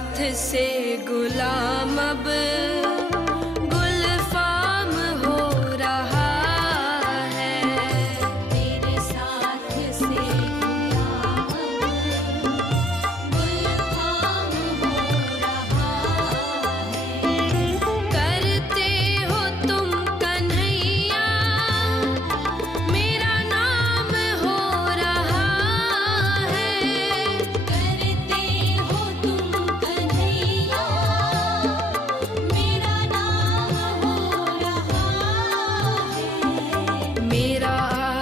साथ से गुलाम अब गुलफाम हो रहा है। तेरे साथ से गुलाम गुलफाम हो रहा है। करते हो तुम कन्हैया मेरा नाम हो रहा है। करते हो तुम कन्हैया मेरा नाम हो रहा है। मेरा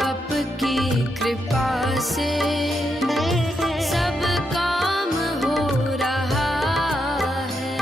आपकी कृपा से सब काम हो रहा है।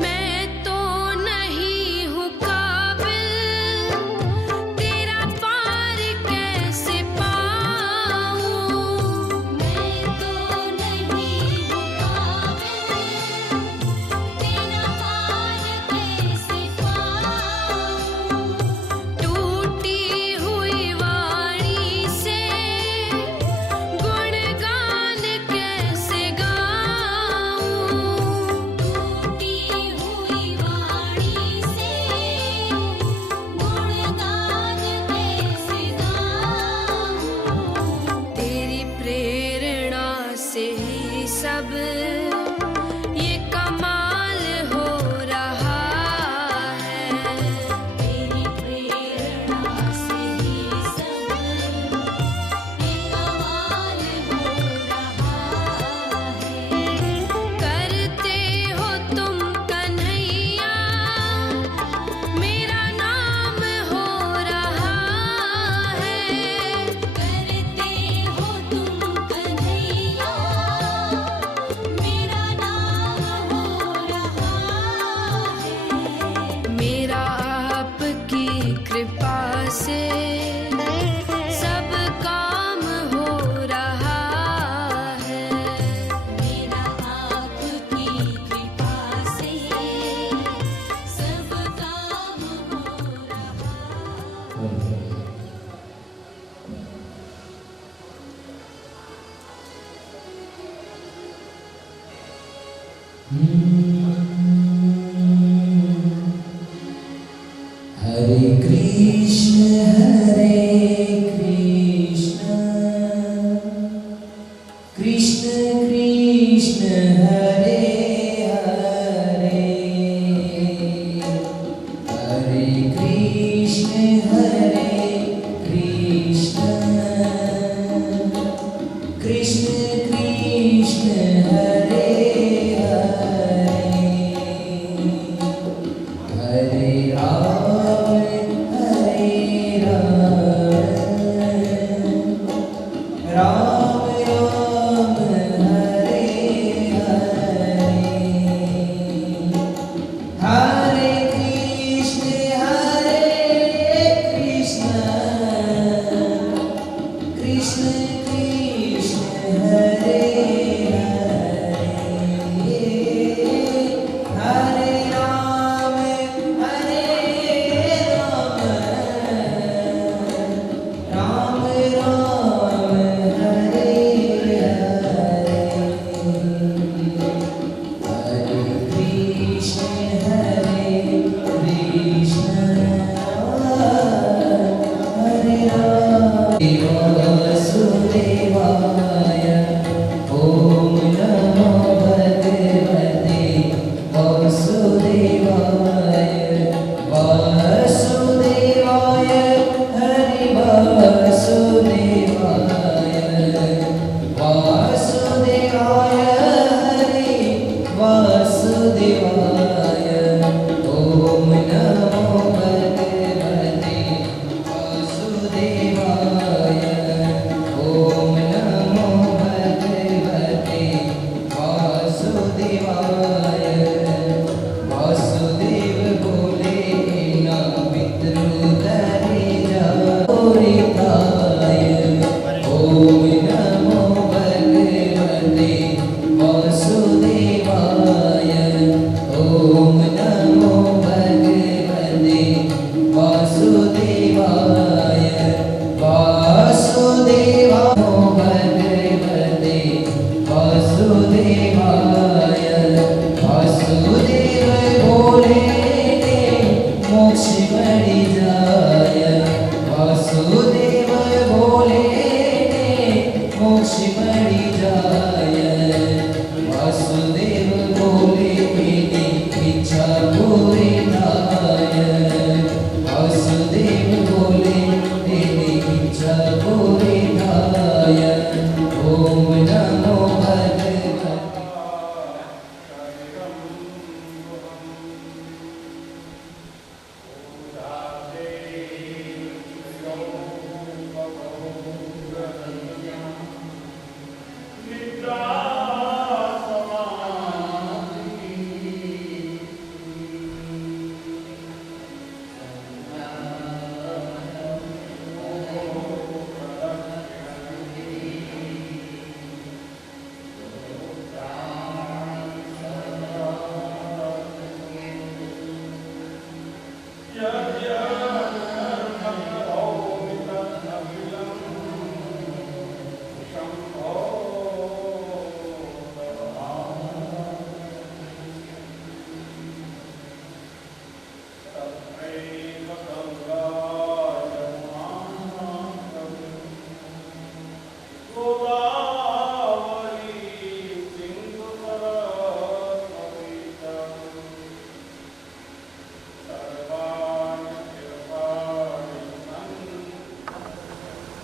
मैं तो नहीं हूँ काबिल तेरा पार कैसे पाऊँ। मैं तो नहीं हूँ काबिल तेरा पार कैसे पाऊँ। टूटी हुई वाणी से गुणगान कैसे गाऊँ। टूटी हुई वाणी से गुणगान कैसे गाऊँ। तेरी प्रेरणा से ही सब ये कमाल हो रहा है। तेरी प्रेरणा से ही सब ये कमाल हो रहा है। करते हो तुम कन्हैया मेरा नाम हो रहा है। करते हो तुम कन्हैया मेरा नाम हो रहा है। मेरा आपकी कृपा से सब काम हो रहा है। मेरा आपकी कृपा से सब काम हो रहा है। हरे कृष्ण कृष्ण कृष्ण हरे हरे, हरे कृष्ण कृष्ण कृष्ण हरे हरे, हरे राम हरे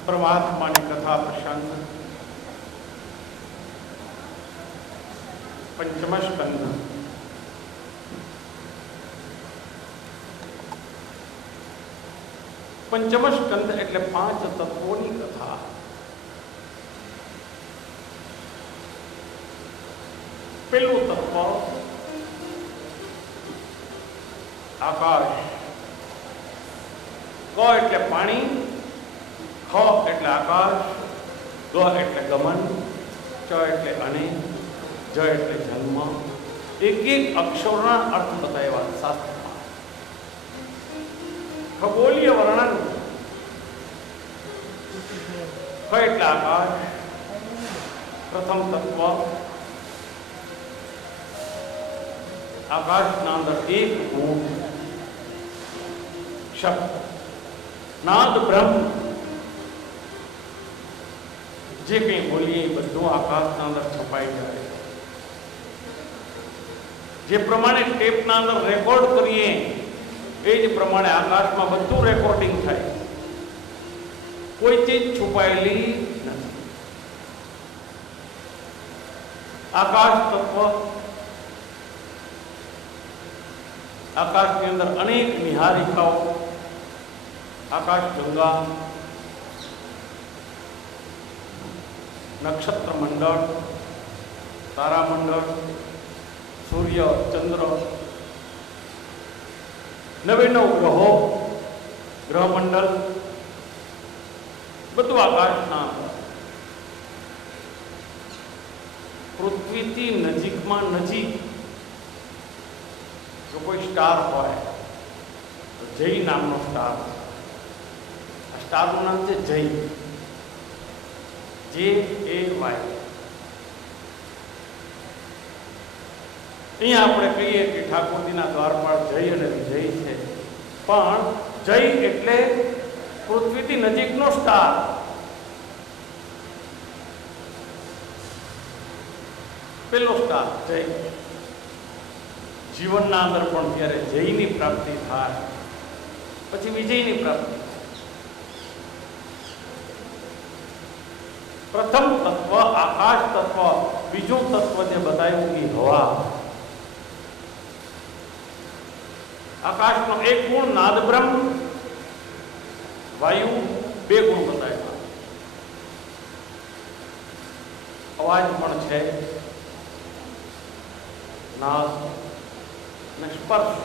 પરમાત્માની કથા પ્રસંગ પંચમ સ્કંદ. પંચમ સ્કંદ એટલે 5 તત્વોની કથા. પેલું તત્વ આકાશ. ક એટલે પાણી, ખ એટલે આકાશ, ગ એટલે ગમન, ચ એટલે અણે, જ એટલે જન્મ. એક એક અક્ષરના અર્થ બતાવ્યા શાસ્ત્રમાં. ખગોલીય વર્ણન. ખ એટલે આકાશ, પ્રથમ તત્વ. આકાશના અંદર એક ભૂત શબ્દ, નાદ બ્રહ્મ. જે કંઈ બોલીએ એ બધું આકાશના અંદર છપાઈ જાય. જે પ્રમાણે ટેપના અંદર રેકોર્ડ કરીએ એ જ પ્રમાણે આકાશમાં બધું રેકોર્ડિંગ થાય. કોઈ ચીજ છુપાયેલી નથી. આકાશ તત્વ. આકાશની અંદર અનેક નિહારિકાઓ. આકાશ ગંગા, નક્ષત્ર મંડળ, તારામંડળ, સૂર્ય, ચંદ્ર, 99 ગ્રહો, ગ્રહમંડળ, બધું આકાશના. પૃથ્વીથી નજીકમાં નજીક જો કોઈ સ્ટાર હોય તો જય નામનો સ્ટાર. આ સ્ટારનું નામ છે જય, JAY. અહીંયા આપણે કહીએ કે ઠાકોરજીના દ્વારપાળ જય અને વિજય છે, પણ જય એટલે પૃથ્વીથી નજીકનો સ્ટાર. પેલો સ્ટાર જય. જીવનના અંદર પણ ત્યારે જયની પ્રાપ્તિ થાય, પછી વિજયની પ્રાપ્તિ. પ્રથમ તત્વ આકાશ તત્વ. બીજું તત્વ જે બતાવ્યું એ હવા. આકાશનો એક ગુણ નાદ બ્રહ્મ, વાયુ, 2 ગુણ બતાવ્યા. અવાજ પણ છે, નાદ અને સ્પર્શ.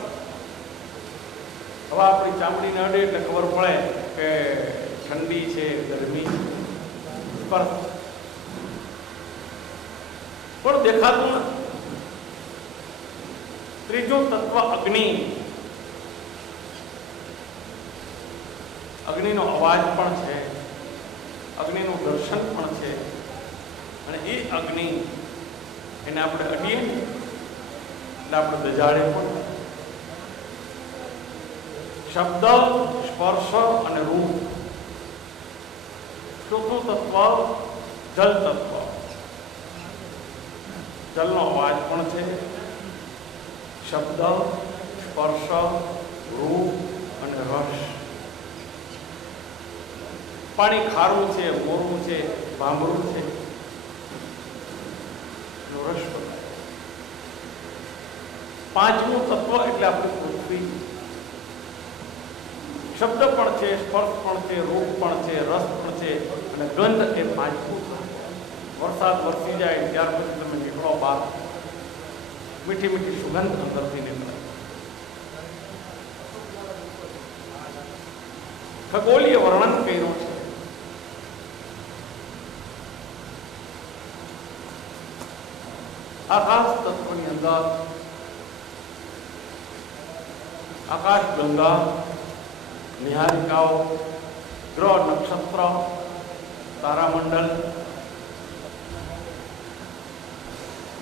હવા આપણી ચામડીને અડે એટલે ખબર પડે કે ઠંડી છે, ગરમી. સ્પર્શ પણ દેખાતું નથી. ત્રીજું તત્વ અગ્નિ. અગ્નિનો અવાજ પણ છે, અગ્નિનું દર્શન પણ છે. અને એ અગ્નિ એને આપણે અડીએ ને એટલે આપણે દજાડે પણ. શબ્દ, સ્પર્શ અને રૂપ. ચોથું તત્વ જલ તત્વ. જલનો અવાજ પણ છે, શબ્દ, સ્પર્શ, રૂપ અને રસ. પાણી ખારું છે, મોરું છે, ભાંભરું છે, રસ બતાવે. પાંચમું તત્વ એટલે આપણી પૃથ્વી. શબ્દ પણ છે, સ્પર્શ પણ છે, રૂપ પણ છે, રસ પણ છે અને ગંધ. એ પાંચમું. વરસાદ વરસી જાય ત્યાર પછી તમે નીકળો બહાર, મીઠી મીઠી સુગંધ અંદરથી નીકળે. ખગોલીય વર્ણન કર્યું છે. આકાશ તત્વની અંદર આકાશ ગંગા, નિહારિકાઓ, ગ્રહ, નક્ષત્ર, તારામંડળ.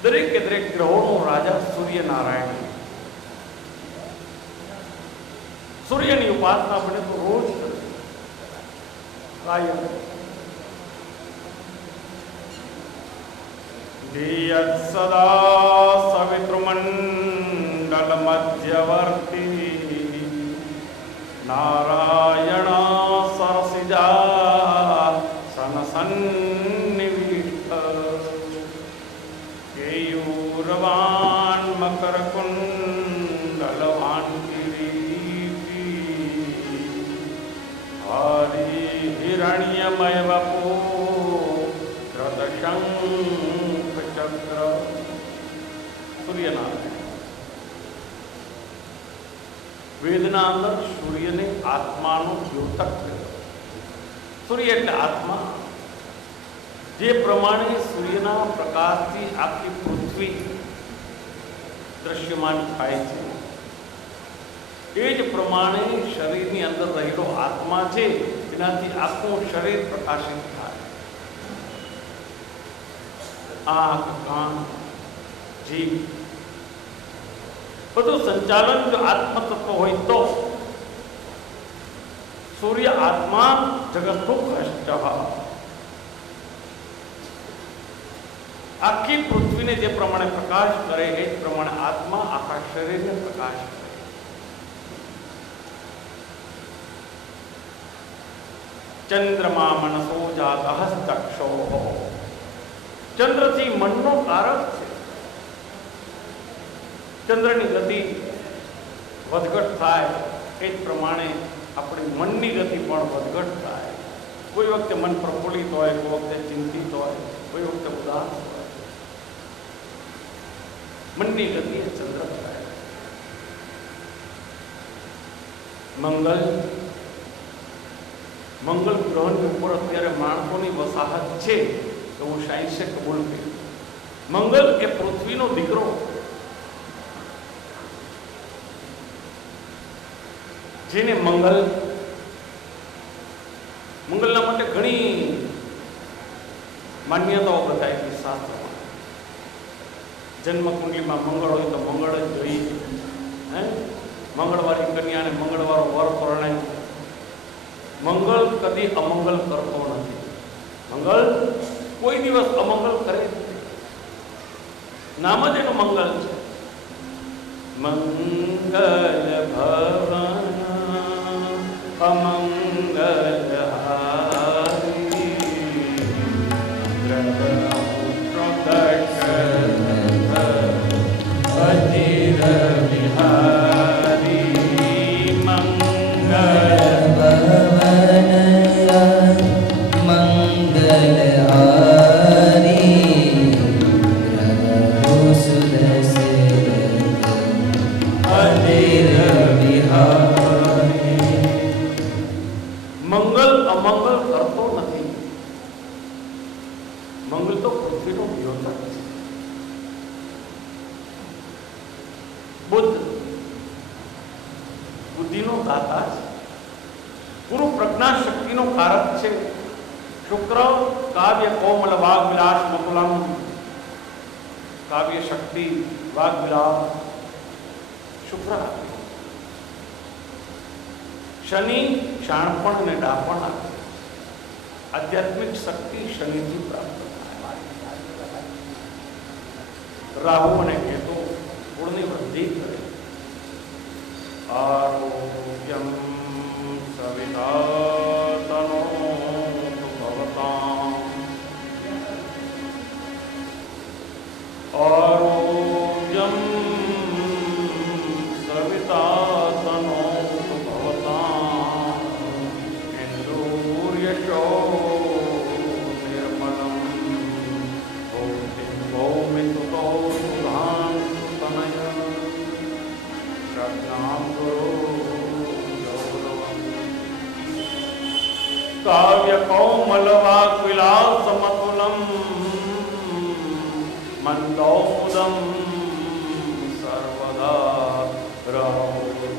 દરેકે દરેક ગ્રહોનો રાજા સૂર્યનારાયણ. સૂર્યની ઉપાસના આપણે તો રોજ કાયમ. ધિયત સદા સવિતૃમંડલ મધ્યવર્તી નારાયણ સરસિજા જ્યોતિર્મય વપો ધૃતશંખ ચક્ર સૂર્યનારાયણ. વેદના અંદર સૂર્યને આત્માનો દ્યોતક કહેવાય. સૂર્ય એટલે આત્મા. જે પ્રમાણે સૂર્યના પ્રકાશથી આખી પૃથ્વી દ્રશ્યમાન થાય છે, એ જ પ્રમાણે શરીરની અંદર રહેલો આત્મા છે, એનાથી આખું શરીર પ્રકાશિત થાય. આંખ, કાન, જીભ બધું સંચાલન જો આત્મતત્વ હોય તો સૂર્ય આત્મા જગતનું કષ્ટ. આખી પૃથ્વીને જે પ્રમાણે પ્રકાશ કરે એ જ પ્રમાણે આત્મા આખા શરીરને પ્રકાશ કરે. ચંદ્રમા મનસો જાતઃ ચક્ષો. ચંદ્રથી મનનો કારક છે. ચંદ્રની ગતિ વધઘટ થાય એ જ પ્રમાણે આપણી મનની ગતિ પણ વધઘટ થાય. કોઈ વખતે મન પ્રફુલ્લિત હોય, કોઈ વખતે ચિંતિત હોય, કોઈ વખતે ઉદાસ હોય. મનની ગતિ એ ચંદ્ર થાય. મંગળ ગ્રહની ઉપર અત્યારે માણસોની વસાહત છે તો હું સાયન્સે કબૂલ કર્યું. મંગળ એ પૃથ્વીનો દીકરો. જેને મંગળના માટે ઘણી માન્યતાઓ બતાવી છે શાસ્ત્રમાં. જન્મકુંડલીમાં મંગળ હોય તો મંગળ જ જોઈએ. મંગળવારી કન્યાને મંગળવારો વર પરણાય. મંગળ કદી અમંગળ કરતો નથી. મંગળ કોઈ દિવસ અમંગળ કરે નથી. નામ જ એનું મંગળ છે. મંગલ ભવન અમંગલહારી વિહારી મંગલ મંગલ અમંગલ કરતો નથી. મંગલ તો પૃથ્વીનો દ્યોતક છે. બુદ્ધ બુદ્ધિનો દાતા છે. પૂરું પ્રજ્ઞા શક્તિનો કારક છે. શુક્ર કાવ્ય કોમલ વાગ વિલાસ મકુલમ. કાવ્ય શક્તિ, વાગ વિલાસ શુક્ર. શનિ શાણપણ અને ડાપણ આપે. આધ્યાત્મિક શક્તિ શનિથી પ્રાપ્ત થાય. રાહુ અને કેતુ ગુણની વૃદ્ધિ કરે. આરોગ્યમ સવિતાતનો ભવતામ. આરોગ્યમ સવિતાતનો ભવતામ. ઇન્દ્રિયશો નિર્મલમ ભૌમિતો સુધાન તનય. પ્રજ્ઞામ ગુરુ ગૌરવમ. કાવ્ય કૌમલ વાગ વિલાસ મતુલમ મંદોદમ સર્વદા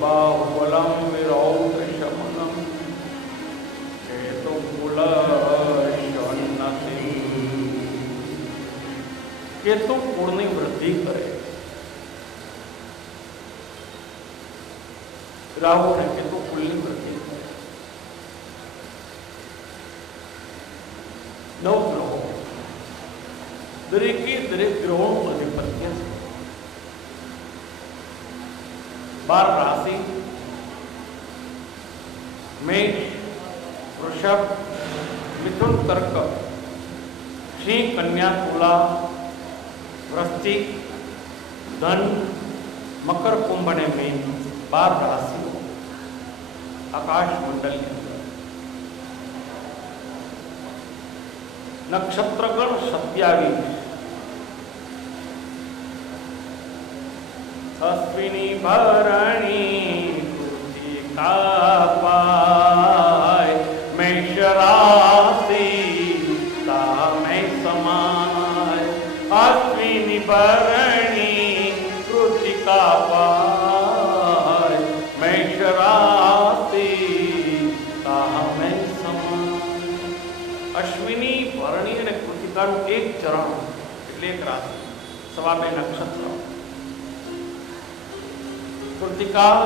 બાહુબલમ વિરૌધ શમનમ કેતુ કુળની વૃદ્ધિ કરે. રાહુ અને કેતુ કુળની વૃદ્ધિ કરે. 9 ગ્રહો દરેકે દરેક ગ્રહોનું અધિપત્ય છે. 12 રાશિ મેષ, વૃષભ, મિથુન, કર્ક, સિંહ, કન્યા, તુલા, વૃશ્ચિક, ધન, મકર, કુંભ અને મીન. 12 રાશિઓ આકાશ મંડળની અંદર. નક્ષત્રગણ 27. અશ્વિની ભરણી કૃતિકા પાય મેષ રાશિ તામે સમાય. અશ્વિની ભરણી કૃતિકા પાય મેષ રાશિ તામે સમાય. અશ્વિની ભરણી અને કૃતિકાનું એક ચરણ એટલે એક રાશિ, 2 નક્ષત્ર. કૃતિકા,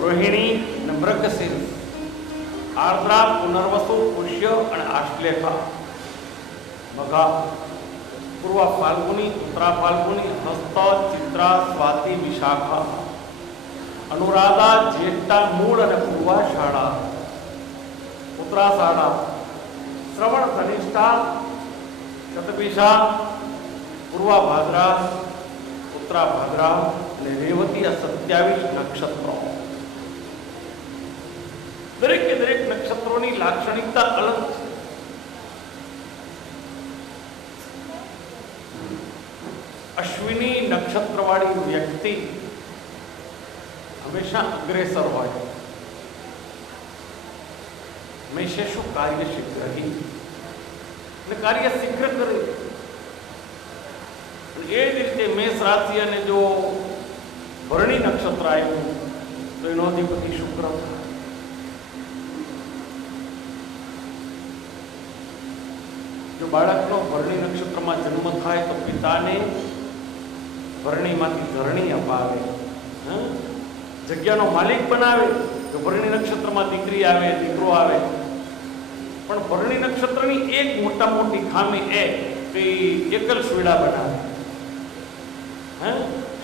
રોહિણી અને મૃગશીર્ષ, આર્દ્રા, પુનર્વસુ, પુષ્ય અને આશ્લેષા. મઘા, પૂર્વ ફાલ્ગુની, ઉત્તરા ફાલ્ગુની, હસ્ત, ચિત્રા, સ્વાતિ, વિશાખા. અનુરાધા, જ્યેષ્ઠા, મૂળ અને પૂર્વાષાઢા. ઉત્તરાષાઢા, શ્રવણ, ધનિષ્ઠા, શતભિષા, પૂર્વા ભાદ્રા, ઉત્તરા ભાદ્રા અને રેવતી. આ 27 નક્ષત્રો. દરેકે દરેક નક્ષત્રોની લાક્ષણિકતા અલગ છે. અશ્વિની નક્ષત્રવાળી વ્યક્તિ હંમેશા અગ્રેસર હોય, હંમેશા શું કાર્ય શીઘ્ર અને કાર્ય શીઘ્ર કરે. એ જ રીતે મેષ રાશિ અને જો ભરણી નક્ષત્ર આવ્યું તો એનો અધિપતિ શુક્ર. જો બાળકનો ભરણી નક્ષત્રમાં જન્મ થાય તો પિતાને ભરણીમાંથી ધરણી અપાવે, જગ્યાનો માલિક બનાવે. જો ભરણી નક્ષત્રમાં દીકરી આવે, દીકરો આવે. પણ ભરણી નક્ષત્રની એક મોટી ખામી એ કે એકલ સુવિડા બનાવે.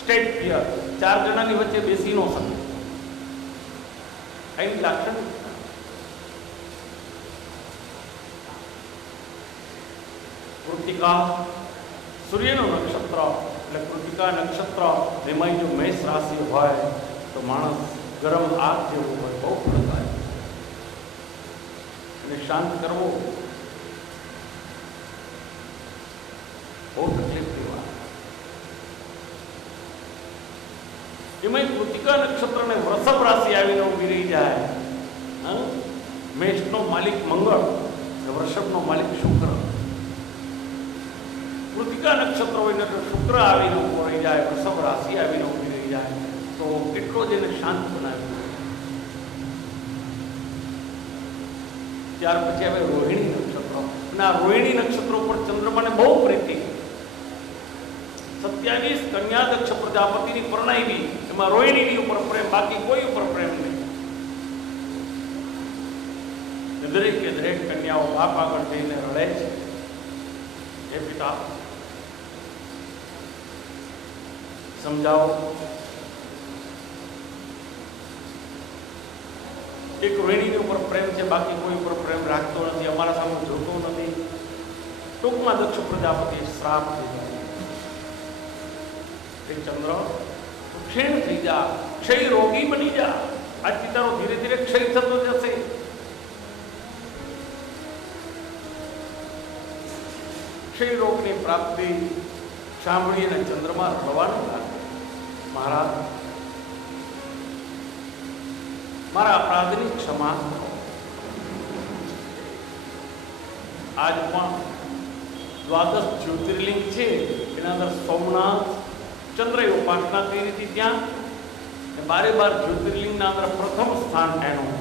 સ્ટેટ ફિયર, 4 જણાની વચ્ચે બેસી ન શકે. એની લાક્ષણિક. કૃતિકા સૂર્યનું નક્ષત્ર એટલે કૃતિકા નક્ષત્ર, એમાં જો મેષ રાશિ હોય તો માણસ ગરમ આગ જેવું હોય, બહુ ફળદાય. અને શાંત કરવો બહુ તકલીફની વાત. એમાં કૃતિકા નક્ષત્રને વૃષભ રાશિ આવીને ઉભી રહી જાય. મેષનો માલિક મંગળ, વૃષભનો માલિક શુક્ર. કૃતિકા નક્ષત્ર હોય તો શુક્ર આવીને ઉભો રહી જાય, વૃષભ રાશિ આવીને ઉભી રહી જાય તો કેટલો જ એને શાંત બનાવી. ત્યાર પછી આવે રોહિણી નક્ષત્ર. અને આ રોહિણી નક્ષત્ર ઉપર ચંદ્રમાને બહુ પ્રીતિ. 27 કન્યા દક્ષ પ્રજાપતિની પરણાવી, એમાં રોહિણીની ઉપર પ્રેમ, બાકી કોઈ ઉપર પ્રેમ નહીં. દરેકે દરેક કન્યાઓ બાપ આગળ જઈને રડે છે, હે પિતા સમજાવો. એક રોહિણીની ઉપર પ્રેમ છે, બાકી કોઈ ઉપર પ્રેમ રાખતો નથી, અમારા સામે જોતો નથી. ટૂંકમાં દક્ષ પ્રજાપતિ શ્રાપ દીધો, ચંદ્ર ક્ષીણ થઈ જા, ક્ષય રોગી બની જા. આજથી તારો ધીરે ધીરે ક્ષય થતો જશે. ક્ષય રોગની પ્રાપ્તિ સાંભળી અને ચંદ્રમાં રડવાનું લાગે. મહારાજ, મારા અપરાધની ક્ષમા કરો. આજ પણ 12 જ્યોતિર્લિંગ છે, એના અંદર સોમનાથ, ચંદ્ર ઉપાસના કરી હતી ત્યાં. 12 જ્યોતિર્લિંગના અંદર પ્રથમ સ્થાન એનું.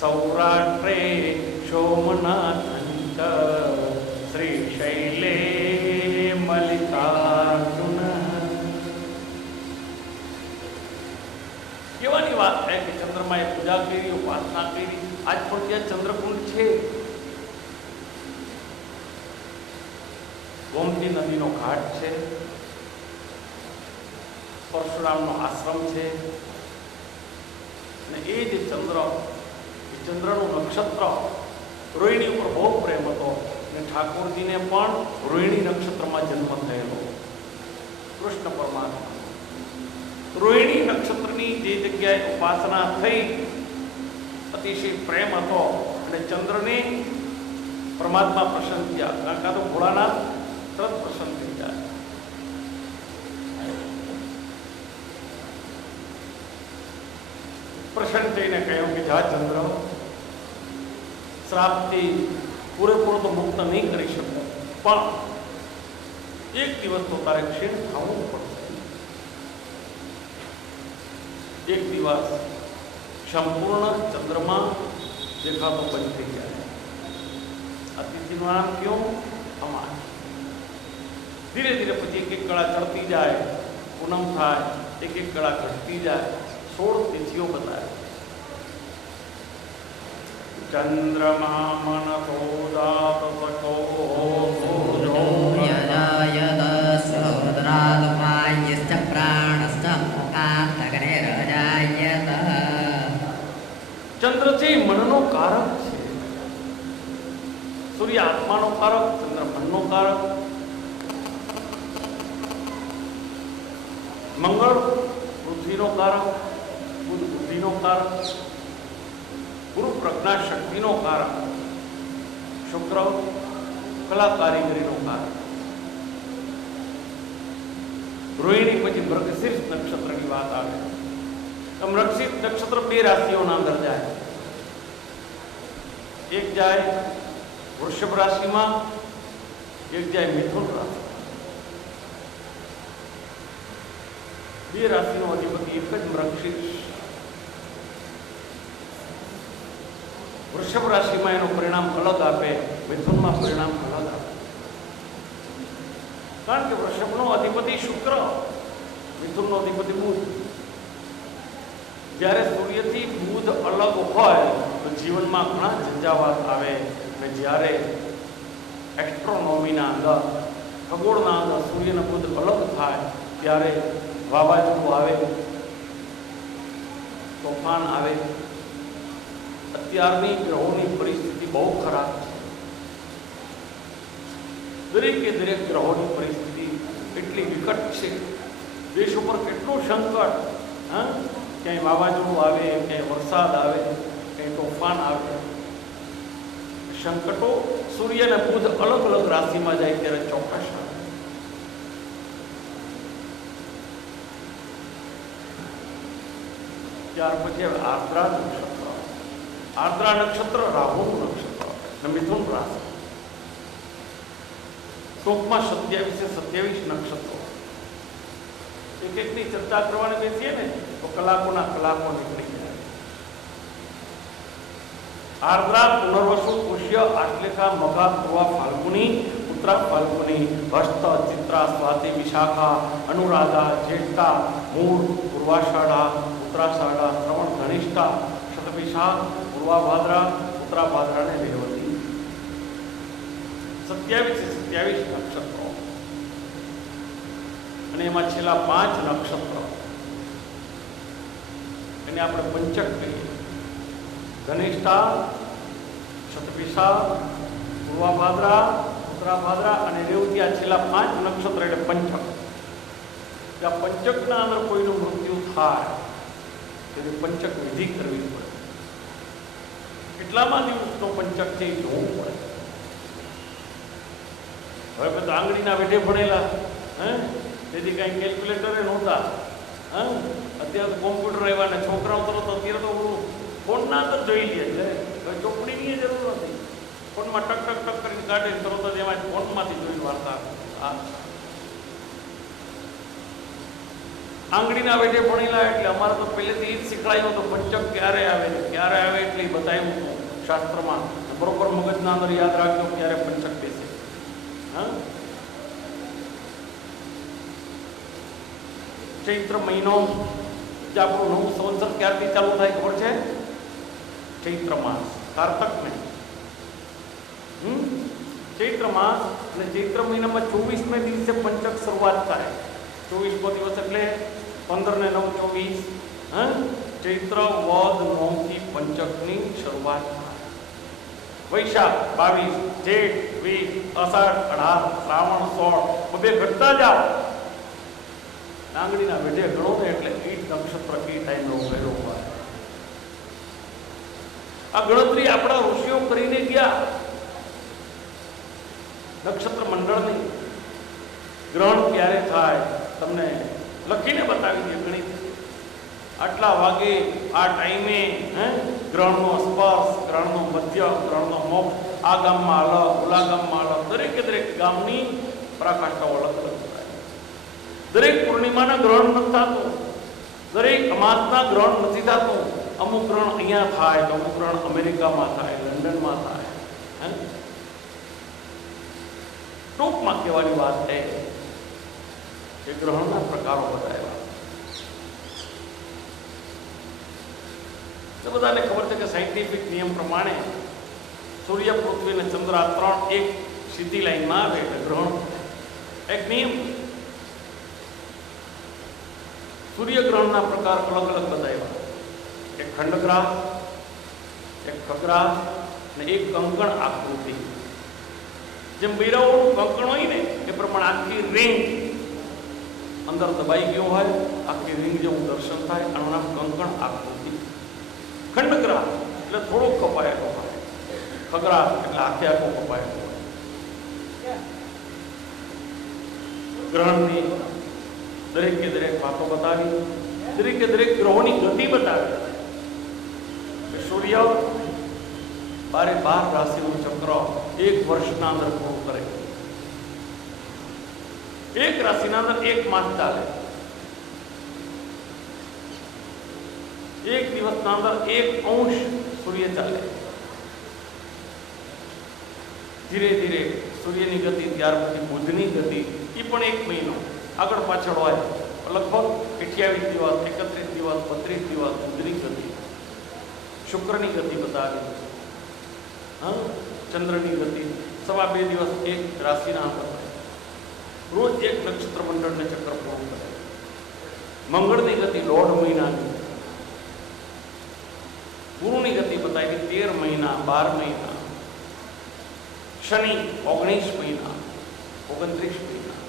સૌરાષ્ટ્રે સોમનાથ શ્રી શૈલે મલ્લિકાર્જુન. કેવાની વાત છે કે ચંદ્રમાએ પૂજા કરી, ઉપાસના કરી. આજ પણ ત્યાં ચંદ્રકુંડ છે. ગોમતી નદીનો ઘાટ છે, પરશુરામનો આશ્રમ છે. અને એ જે ચંદ્ર, એ ચંદ્રનું નક્ષત્ર રોહિણી ઉપર બહુ પ્રેમ હતો. અને ઠાકોરજીને પણ રોહિણી નક્ષત્રમાં જન્મ થયેલો. કૃષ્ણ પરમાત્મા રોહિણી નક્ષત્રની જે જગ્યાએ ઉપાસના થઈ, અતિશય પ્રેમ હતો. અને ચંદ્રને પરમાત્મા પ્રસન્ન થયા. કારણ કે આ તો ભોળાનાથ તરત પ્રસન્ન થઈ જાય. પ્રસન્ન થઈને કહ્યું કે જા ચંદ્ર, શ્રાપથી પૂરેપૂરો તો મુક્ત નહીં કરી શકો, પણ એક દિવસ તો તારે ક્ષીણ થવું પડશે. એક દિવસ સંપૂર્ણ ચંદ્રમા દેખાતો બંધ થઈ જાય. આ તિથિનું નામ ક્યું? અમાસ. ધીરે ધીરે પછી એક એક કળા ચડતી જાય, પૂનમ થાય, એક એક કળા ઘટતી જાય. 16 તિથિઓ બતાવે. ચંદ્રમા મનસો દાત સખો સૂર્યો યદાયદ સહસ્રાદમાયશ્ચ પ્રાણશ્ચ કાંતગ્નિરજાયત. ચંદ્ર છે એ મનનો કારક છે. સૂર્ય આત્માનો કારક, ચંદ્ર મનનો કારક. મંગળ પૃથ્વીનો કારક, બુધ બુદ્ધિનો કારક, ગુરુ પ્રજ્ઞા શક્તિનો કારક, શુક્ર કલા કારીગરીનો કારક. રોહિણી પછી મૃગશીર્ષ નક્ષત્રની વાત આવે. મૃગશીર્ષ નક્ષત્ર 2 રાશિઓના અંદર જાય. એક જાય વૃષભ રાશિમાં, એક જાય મિથુન રાશિ. 2 રાશિનો અધિપતિ એક જ મૃગશીર્ષ. વૃષભ રાશિમાં એનું પરિણામ અલગ આપે, મિથુનમાં પરિણામ અલગ આપે. કારણ કે વૃષભનો અધિપતિ શુક્ર, મિથુનનો અધિપતિ બુધ. જ્યારે સૂર્યથી બુધ અલગ હોય તો જીવનમાં ઘણા ઝંઝાવાત આવે. અને જ્યારે એસ્ટ્રોનોમીના અંદર, ખગોળના અંદર સૂર્ય અને બુધ અલગ થાય ત્યારે વાવાઝોડું આવે, તોફાન આવે. અત્યારની ગ્રહોની પરિસ્થિતિ બહુ ખરાબ છે. દરેકે દરેક ગ્રહોની પરિસ્થિતિ એટલી વિકટ છે. દેશ ઉપર કેટલું સંકટ. ક્યાંય વાવાઝોડું આવે, ક્યાંય વરસાદ આવે, ક્યાંય તોફાન આવે. સંકટો સૂર્ય અને બુધ અલગ અલગ રાશિમાં જાય ત્યારે ચોક્કસ આવે. ત્યાર પછી આર્દ્રા નક્ષત્ર. આર્દ્રા નક્ષત્ર રાહુનું નક્ષત્ર અને મિથુન રાશિ. ટૂંકમાં 27 નક્ષત્રો. એક એકની ચર્ચા કરવાની બેસીએ ને તો કલાકોના કલાકો નીકળી જાય. આર્દ્રા, પુનર્વસુ, પુષ્ય, આશ્લેષા, મઘા, પૂર્વા, ફાલ્ગુની, ઉત્તરા ફાલ્ગુની, હસ્ત, ચિત્રા, સ્વાતિ, વિશાખા, અનુરાધા, જ્યેષ્ઠા, મૂળ, પૂર્વાષાઢા, ઉત્તરાષાઢા, શ્રવણ, ધનિષ્ઠા, શતભિષા, પૂર્વા ભાદ્રા, ઉત્તરા ભાદ્રા ને રેવતી. 27 નક્ષત્રો. અને એમાં છેલ્લા 5 નક્ષત્રો એને આપણે પંચક કહીએ. ધનિષ્ઠા, શતભિષા, પૂર્વા ભાદ્રા, ઉત્તરા ભાદ્રા અને રેવતી. આ છેલ્લા 5 નક્ષત્ર એટલે પંચક. આ પંચકના અંદર કોઈનું મૃત્યુ થાય તેથી પંચક વિધિ કરવી પડે. કેટલામાં દિવસનો પંચક છે એ જોવું પડે. હવે બધા આંગળીના વેઢે ભણેલા, તેથી કાંઈ કેલ્ક્યુલેટરે નહોતા. અત્યારે તો કોમ્પ્યુટર આવ્યા ને છોકરાઓ તરત અત્યારે તો ફોનના અંદર જોઈ લે. એટલે હવે ચોપડીની જરૂર નથી. ફોનમાં ટક ટક ટક કરીને કાઢે, તરત જ એમાં ફોનમાંથી જોઈને વાર્તા. આંગળીના વેઢે ભણેલા એટલે અમારે તો પહેલેથી એ જ શીખવાયું તો પંચક ક્યારે આવે એટલે બતાવ્યું હતું શાસ્ત્રમાં. બરોબર મગજના અંદર યાદ રાખજો ક્યારે પંચક બેસે. ચૈત્ર મહિનો જે આપણું નવું સંવત્સર ક્યારથી ચાલુ થાય ખબર છે? ચૈત્ર માસ, કારતક નહીં. ચૈત્ર માસ અને ચૈત્ર મહિનામાં 24મે દિવસે પંચક શરૂઆત થાય. 24મો દિવસ એટલે 15 ને 9 24. ચૈત્ર વદ 9થી પંચકની શરૂઆત થાય. વૈશાખ 22, જેઠ 20, અષાઢ 18, શ્રાવણ 16 બધે ઘટતા જાઓ. આંગળીના વેઢે ગણો ને એટલે એ નક્ષત્ર એ ટાઈમનો ઉમેરો હોય. આ ગણતરી આપણા ઋષિઓ કરીને ગયા. નક્ષત્ર મંડળની ગ્રહણ ક્યારે થાય તમને લખીને બતાવી દે ગણિત. આટલા વાગે આ ટાઈમે ગ્રહણનો સ્પર્શ, ગ્રહણનો મધ્ય, ગ્રહણનો મોક્ષ, આ ગામમાં અલગ, ઓલા ગામમાં અલગ, દરેકે દરેક ગામની પરાકાષ્ઠાઓ અલગ અલગ થાય. દરેક પૂર્ણિમાના ગ્રહણ નથી થતું, દરેક અમાસના ગ્રહણ નથી થતું. અમુક ગ્રહણ અહીંયા થાય તો અમુક ગ્રહણ અમેરિકામાં થાય, લંડનમાં થાય. ટૂંકમાં કહેવાની વાત છે કે ગ્રહણના પ્રકારો બતાવ્યા. તો બધાને ખબર છે કે સાયન્ટિફિક નિયમ પ્રમાણે સૂર્ય, પૃથ્વી અને ચંદ્ર આ ત્રણ એક સીધી લાઈનમાં આવે એટલે ગ્રહણ. એક નિયમ. સૂર્યગ્રહણના પ્રકાર અલગ અલગ બતાવ્યા. એક ખંડગ્રાસ, એક ખગ્રાસ અને એક કંકણ આકૃતિ. જેમ બૈરાઓનું કંકણ હોય ને એ પ્રમાણે આખી રિંગ અંદર દબાઈ ગયો હોય, આખી રિંગ જેવું દર્શન થાય. આનું નામ કંકણ આકૃતિ. ખંડગ્રાસ એટલે થોડોક કપાયેલો હોય, ખગ્રાસ એટલે આખે આખો કપાયેલો હોય. ગ્રહણની દરેકે દરેક વાતો બતાવી, દરેકે દરેક ગ્રહોની ગતિ બતાવી. સૂર્ય 12 રાશિનું ચક્ર એક વર્ષના અંદર પૂરું કરે. એક રાશિના અંદર એક માસ ચાલે. એક દિવસના અંદર 1 અંશ સૂર્ય ચાલે. ધીરે ધીરે સૂર્યની ગતિ, ત્યાર પછી બુધની ગતિ, એ પણ 1 મહિનો આગળ પાછળ હોય. લગભગ 28 દિવસ, 31 દિવસ, 32 દિવસ બુધની ગતિ. શુક્રની ગતિ બતાવી, ચંદ્રની ગતિ 2.5 દિવસ એક રાશિના અંદર, રોજ એક નક્ષત્ર મંડળને ચક્ર પૂરું કરે. મંગળની ગતિ 1.5 મહિનાની, ગુરુની ગતિ બતાવી 13 મહિના, 12 મહિના, શનિ 19 મહિના, 29 મહિના.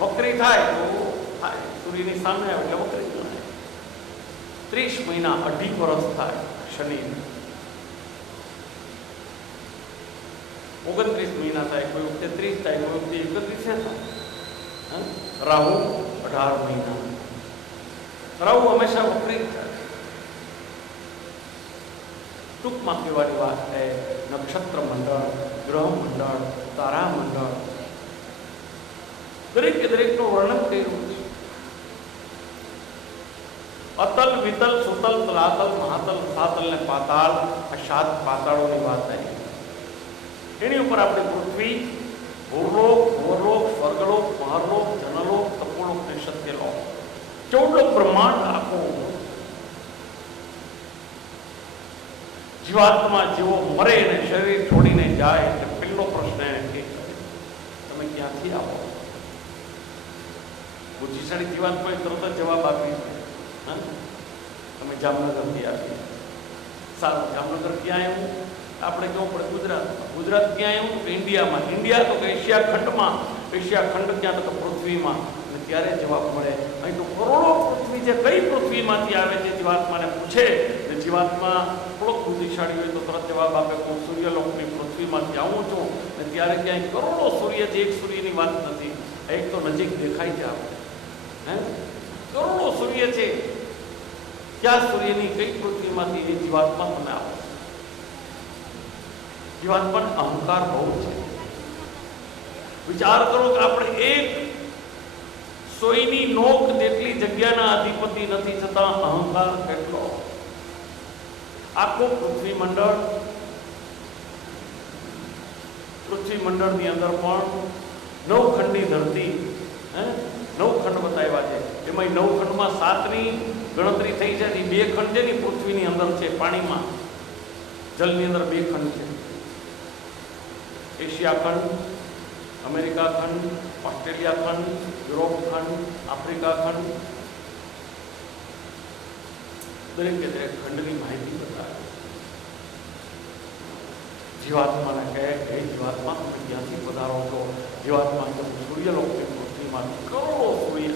વક્રી થાય તો થાય, સૂર્યની સામે આવે એટલે વક્રી ગણાય. 30 મહિના, 2.5 વર્ષ થાય શનિ. 29 મહિના થાય, કોઈ વખતે 30 થાય, કોઈ વખતે 31 થાય. રાહુ 18 મહિના. રાહુ હંમેશા વક્રી થાય. ટૂંકમાં કહેવાની વાત છે નક્ષત્ર મંડળ, ગ્રહ મંડળ, તારા મંડળ દરેકે દરેકનું વર્ણન કર્યું છે. અતલ, વિતલ, સુતલ, તલાતલ, મહાતલ, સાતલ ને પાતાળ, આ 7 પાતાળોની વાત આવી. એની ઉપર આપણે પૃથ્વી, ભૂલોક, ભૂવરલોક, સ્વર્ગલોક, મહરલોક, જનલોક, તપોલોક ને સત્યલોક, 14 બ્રહ્માંડ આખો. જીવાત્મા જેવો મરે ને શરીર છોડીને જાય એટલે પહેલો પ્રશ્ન એને કે તમે ક્યાંથી આવો? બુદ્ધિશાળી જીવાત્માએ તરત જ જવાબ આપી છે, તમે જામનગરથી આવી. સારું, જામનગર ક્યાં આવ્યું? આપણે કેવું પડે ગુજરાત. ગુજરાત ક્યાં આવ્યું? ઇન્ડિયામાં. ઇન્ડિયા તો કે એશિયા ખંડમાં. એશિયા ખંડ ક્યાં? તો પૃથ્વીમાં. અને ત્યારે જવાબ મળે અહીં તો કરોડો પૃથ્વી છે, કઈ પૃથ્વીમાંથી આવે છે? જીવાત્માને પૂછે અને જીવાત્મા થોડોક બુદ્ધિશાળી હોય તો તરત જવાબ આપે હું સૂર્યલોકની પૃથ્વીમાંથી આવું છું. અને ત્યારે ક્યાંય કરોડો સૂર્ય છે, એક સૂર્યની વાત નથી. એક તો નજીક દેખાય છે આપણે, કરોડો સૂર્ય છે. ક્યાં સૂર્યની કઈ પૃથ્વીમાંથી એ જીવાત્મા તમે આવો? જીવાત્માનો અહંકાર બહુ છે. વિચાર કરો કે આપણે એક સોયની નોક જેટલી જગ્યાના અધિપતિ નથી, છતાં અહંકાર કેટલો. આખું પૃથ્વી મંડળની અંદર પણ 9 ખંડની ધરતી, 9 ખંડ બતાવ્યા છે. એમાં 9 ખંડમાં 7ની ગણતરી થઈ છે. 2 ખંડ છે ને પૃથ્વીની અંદર છે, પાણીમાં, જલની અંદર 2 ખંડ છે. એશિયા ખંડ, અમેરિકા ખંડ, ઓસ્ટ્રેલિયા ખંડ, યુરોપ ખંડ, આફ્રિકા ખંડ. દરેકે દરેક ખંડની માહિતી બતાવે. જીવાત્માને કહે કે જીવાત્મા તમે ક્યાંથી પધારો છો? જીવાત્મા કે સૂર્યલોકની પૃથ્વીમાં કરોડો સૂર્ય.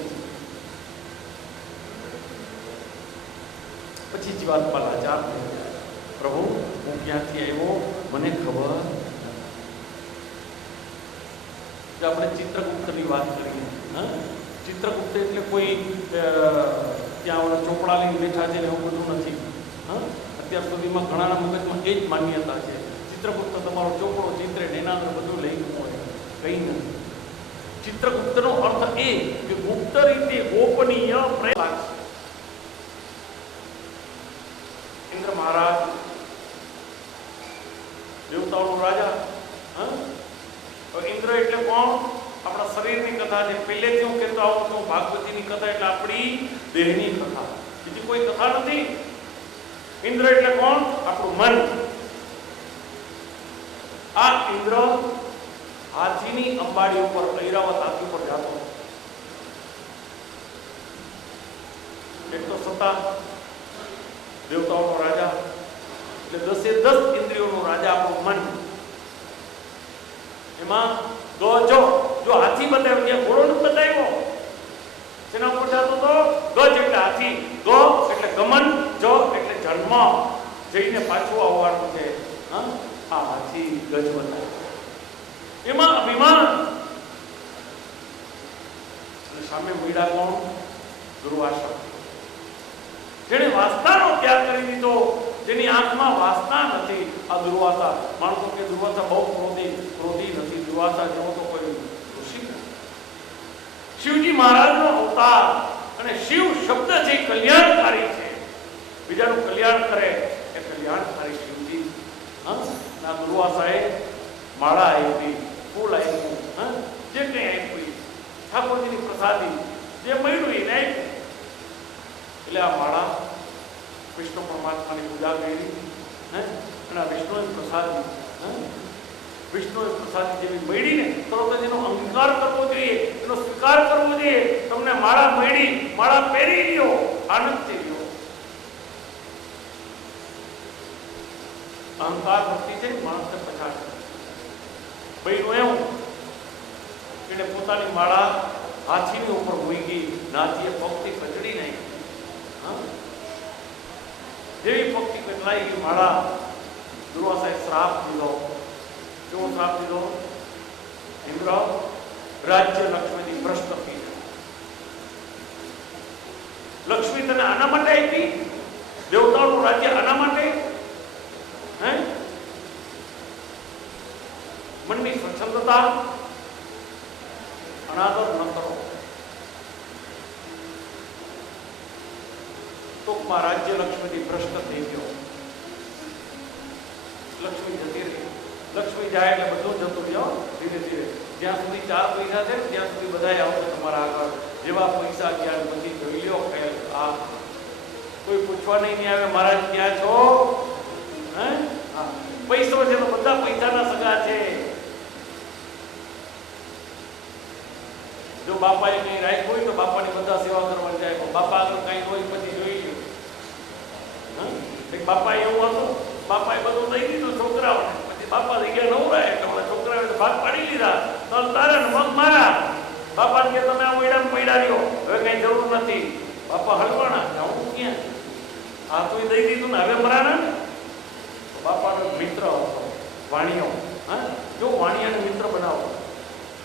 પછી જીવાત્મા લાચાર થઈ જાય, પ્રભુ હું ક્યાંથી આવ્યો મને ખબર. જો આપણે ચિત્રગુપ્તની વાત કરીએ, હા, ચિત્રગુપ્ત એટલે કોઈ ત્યાં ઓલા ચોપડા લઈને બેઠા છે ને એવું બધું નથી. હા, અત્યાર સુધીમાં ઘણાના મગજમાં એ જ માન્યતા છે, ચિત્રગુપ્ત તમારો ચોપડો ચિત્રે ને એના અંદર બધું લઈ ગયું હોય. કંઈ નથી. ચિત્રગુપ્તનો અર્થ એ કે ગુપ્ત રીતે ગોપનીય પ્રયાસ. ઇન્દ્ર મહારાજ દેવતાઓનો રાજા. હા, ઇન્દ્ર એટલે કોણ? આપણા શરીરની કથા છે. પહેલેથી હું કહેતો આવું છું, ભાગવતીની કથા એટલે આપણી દેહની કથા, બીજી કોઈ કથા નથી. ઇન્દ્ર એટલે કોણ? આપણું મન. આ ઇન્દ્ર હાથીની અંબાડી ઉપર, ઐરાવત હાથી ઉપર જાતો. એક તો સત્તા, દેવતાઓનો રાજા, એટલે 10 ઇન્દ્રિયોનો રાજા આપણું મન. એમાં જો હાથી બતાવ્યો ત્યાં ઘોડો નથી બતાવ્યો. તેના ઉપર જાતો તો ગજ એટલે હાથી, ગ એટલે ગમન, જ એટલે જન્મ, જઈને પાછું આવવાનું છે. હા, આ હાથી ગજ બતાવ્યો. એમાં અભિમાન. અને સામે મીડા કોણ? દુર્વાસા, જેને વાસનાનો ત્યાગ કરી દીધો, જેની આંખમાં વાસના નથી. આ દુર્વાસા. માણસો કે દુર્વાસા બહુ ક્રોધી નથી. દુર્વાસા જેવો તો કોઈ ઋષિ નથી. શિવજી મહારાજનો અવતાર. અને શિવ શબ્દ જે કલ્યાણકારી છે, બીજાનું કલ્યાણ કરે એ કલ્યાણકારી શિવજી. હા, ના દુર્વાસાએ માળા આપી, ફૂલ આપ્યું, હા, જે કંઈ આપ્યું, ઠાકોરજીની પ્રસાદી જે મળ્યું એને આપ્યું. એટલે આ માળા વિષ્ણુ પરમાત્માની પૂજા કરી, હે, અને આ વિષ્ણુની પ્રસાદી, વિષ્ણુની પ્રસાદી જેવી મળીને તરત જ એનો અંગીકાર કરવો જોઈએ, એનો સ્વીકાર કરવો જોઈએ. તમને માળા મળી, માળા પહેરી લ્યો, આનંદથી લ્યો. અહંકાર ભક્તિ છે, માણસને પછાડે. ભાઈનું એવું એને પોતાની માળા હાથીની ઉપર મૂકી, નાથીએ પગથી કચડી નાખી. જેવી પગથી કચડાઈ માળા, દુર્વાસાએ શ્રાપ દીધો. કેવો શ્રાપ દીધો? ઇન્દ્ર રાજ્ય લક્ષ્મીથી ભ્રષ્ટ થઈ. લક્ષ્મી તને આના માટે આપી? દેવતાઓનું રાજ્ય આના માટે? હે, મનની સ્વચ્છંદતા અનાદર ન કરો. ટૂંકમાં રાજ્ય લક્ષ્મીથી ભ્રષ્ટ થઈ ગયો. લક્ષ્મી જતી રહી. લક્ષ્મી જાય એટલે બધું જતું રહ્યો ધીરે ધીરે. જ્યાં સુધી 4 પૈસા છે ત્યાં સુધી બધા આવશે તમારા આગળ. જેવા પૈસા ગયા બધી જોઈ લ્યો. આ કોઈ પૂછવા નહીં આવે મહારાજ ક્યાં છો? હે, હા, પૈસો છે તો બધા પૈસાના સગા છે. જો બાપાએ કઈ રાખ્યું હોય તો બાપાની બધા સેવા કરવાની જાય. બાપા આગળ કઈ હોય પછી જોઈ લ્યો. બાપા એવું હતું, બાપાએ બધું દઈ દીધું છોકરાઓને. પછી બાપા થઈ ગયા નવરા, એટલે છોકરાઓને ભાગ પાડી લીધા. તલ તારા ને મગ મારા. બાપાને કે તમે આ મૈડામાં પૈડા રહ્યો, હવે કઈ જરૂર નથી. બાપા હલવાણા, જાઉં ક્યાં? આ તો દઈ દીધું ને હવે મરાના. બાપાનો મિત્ર હતો વાણિયો. હા, જો વાણિયાને મિત્ર બનાવો.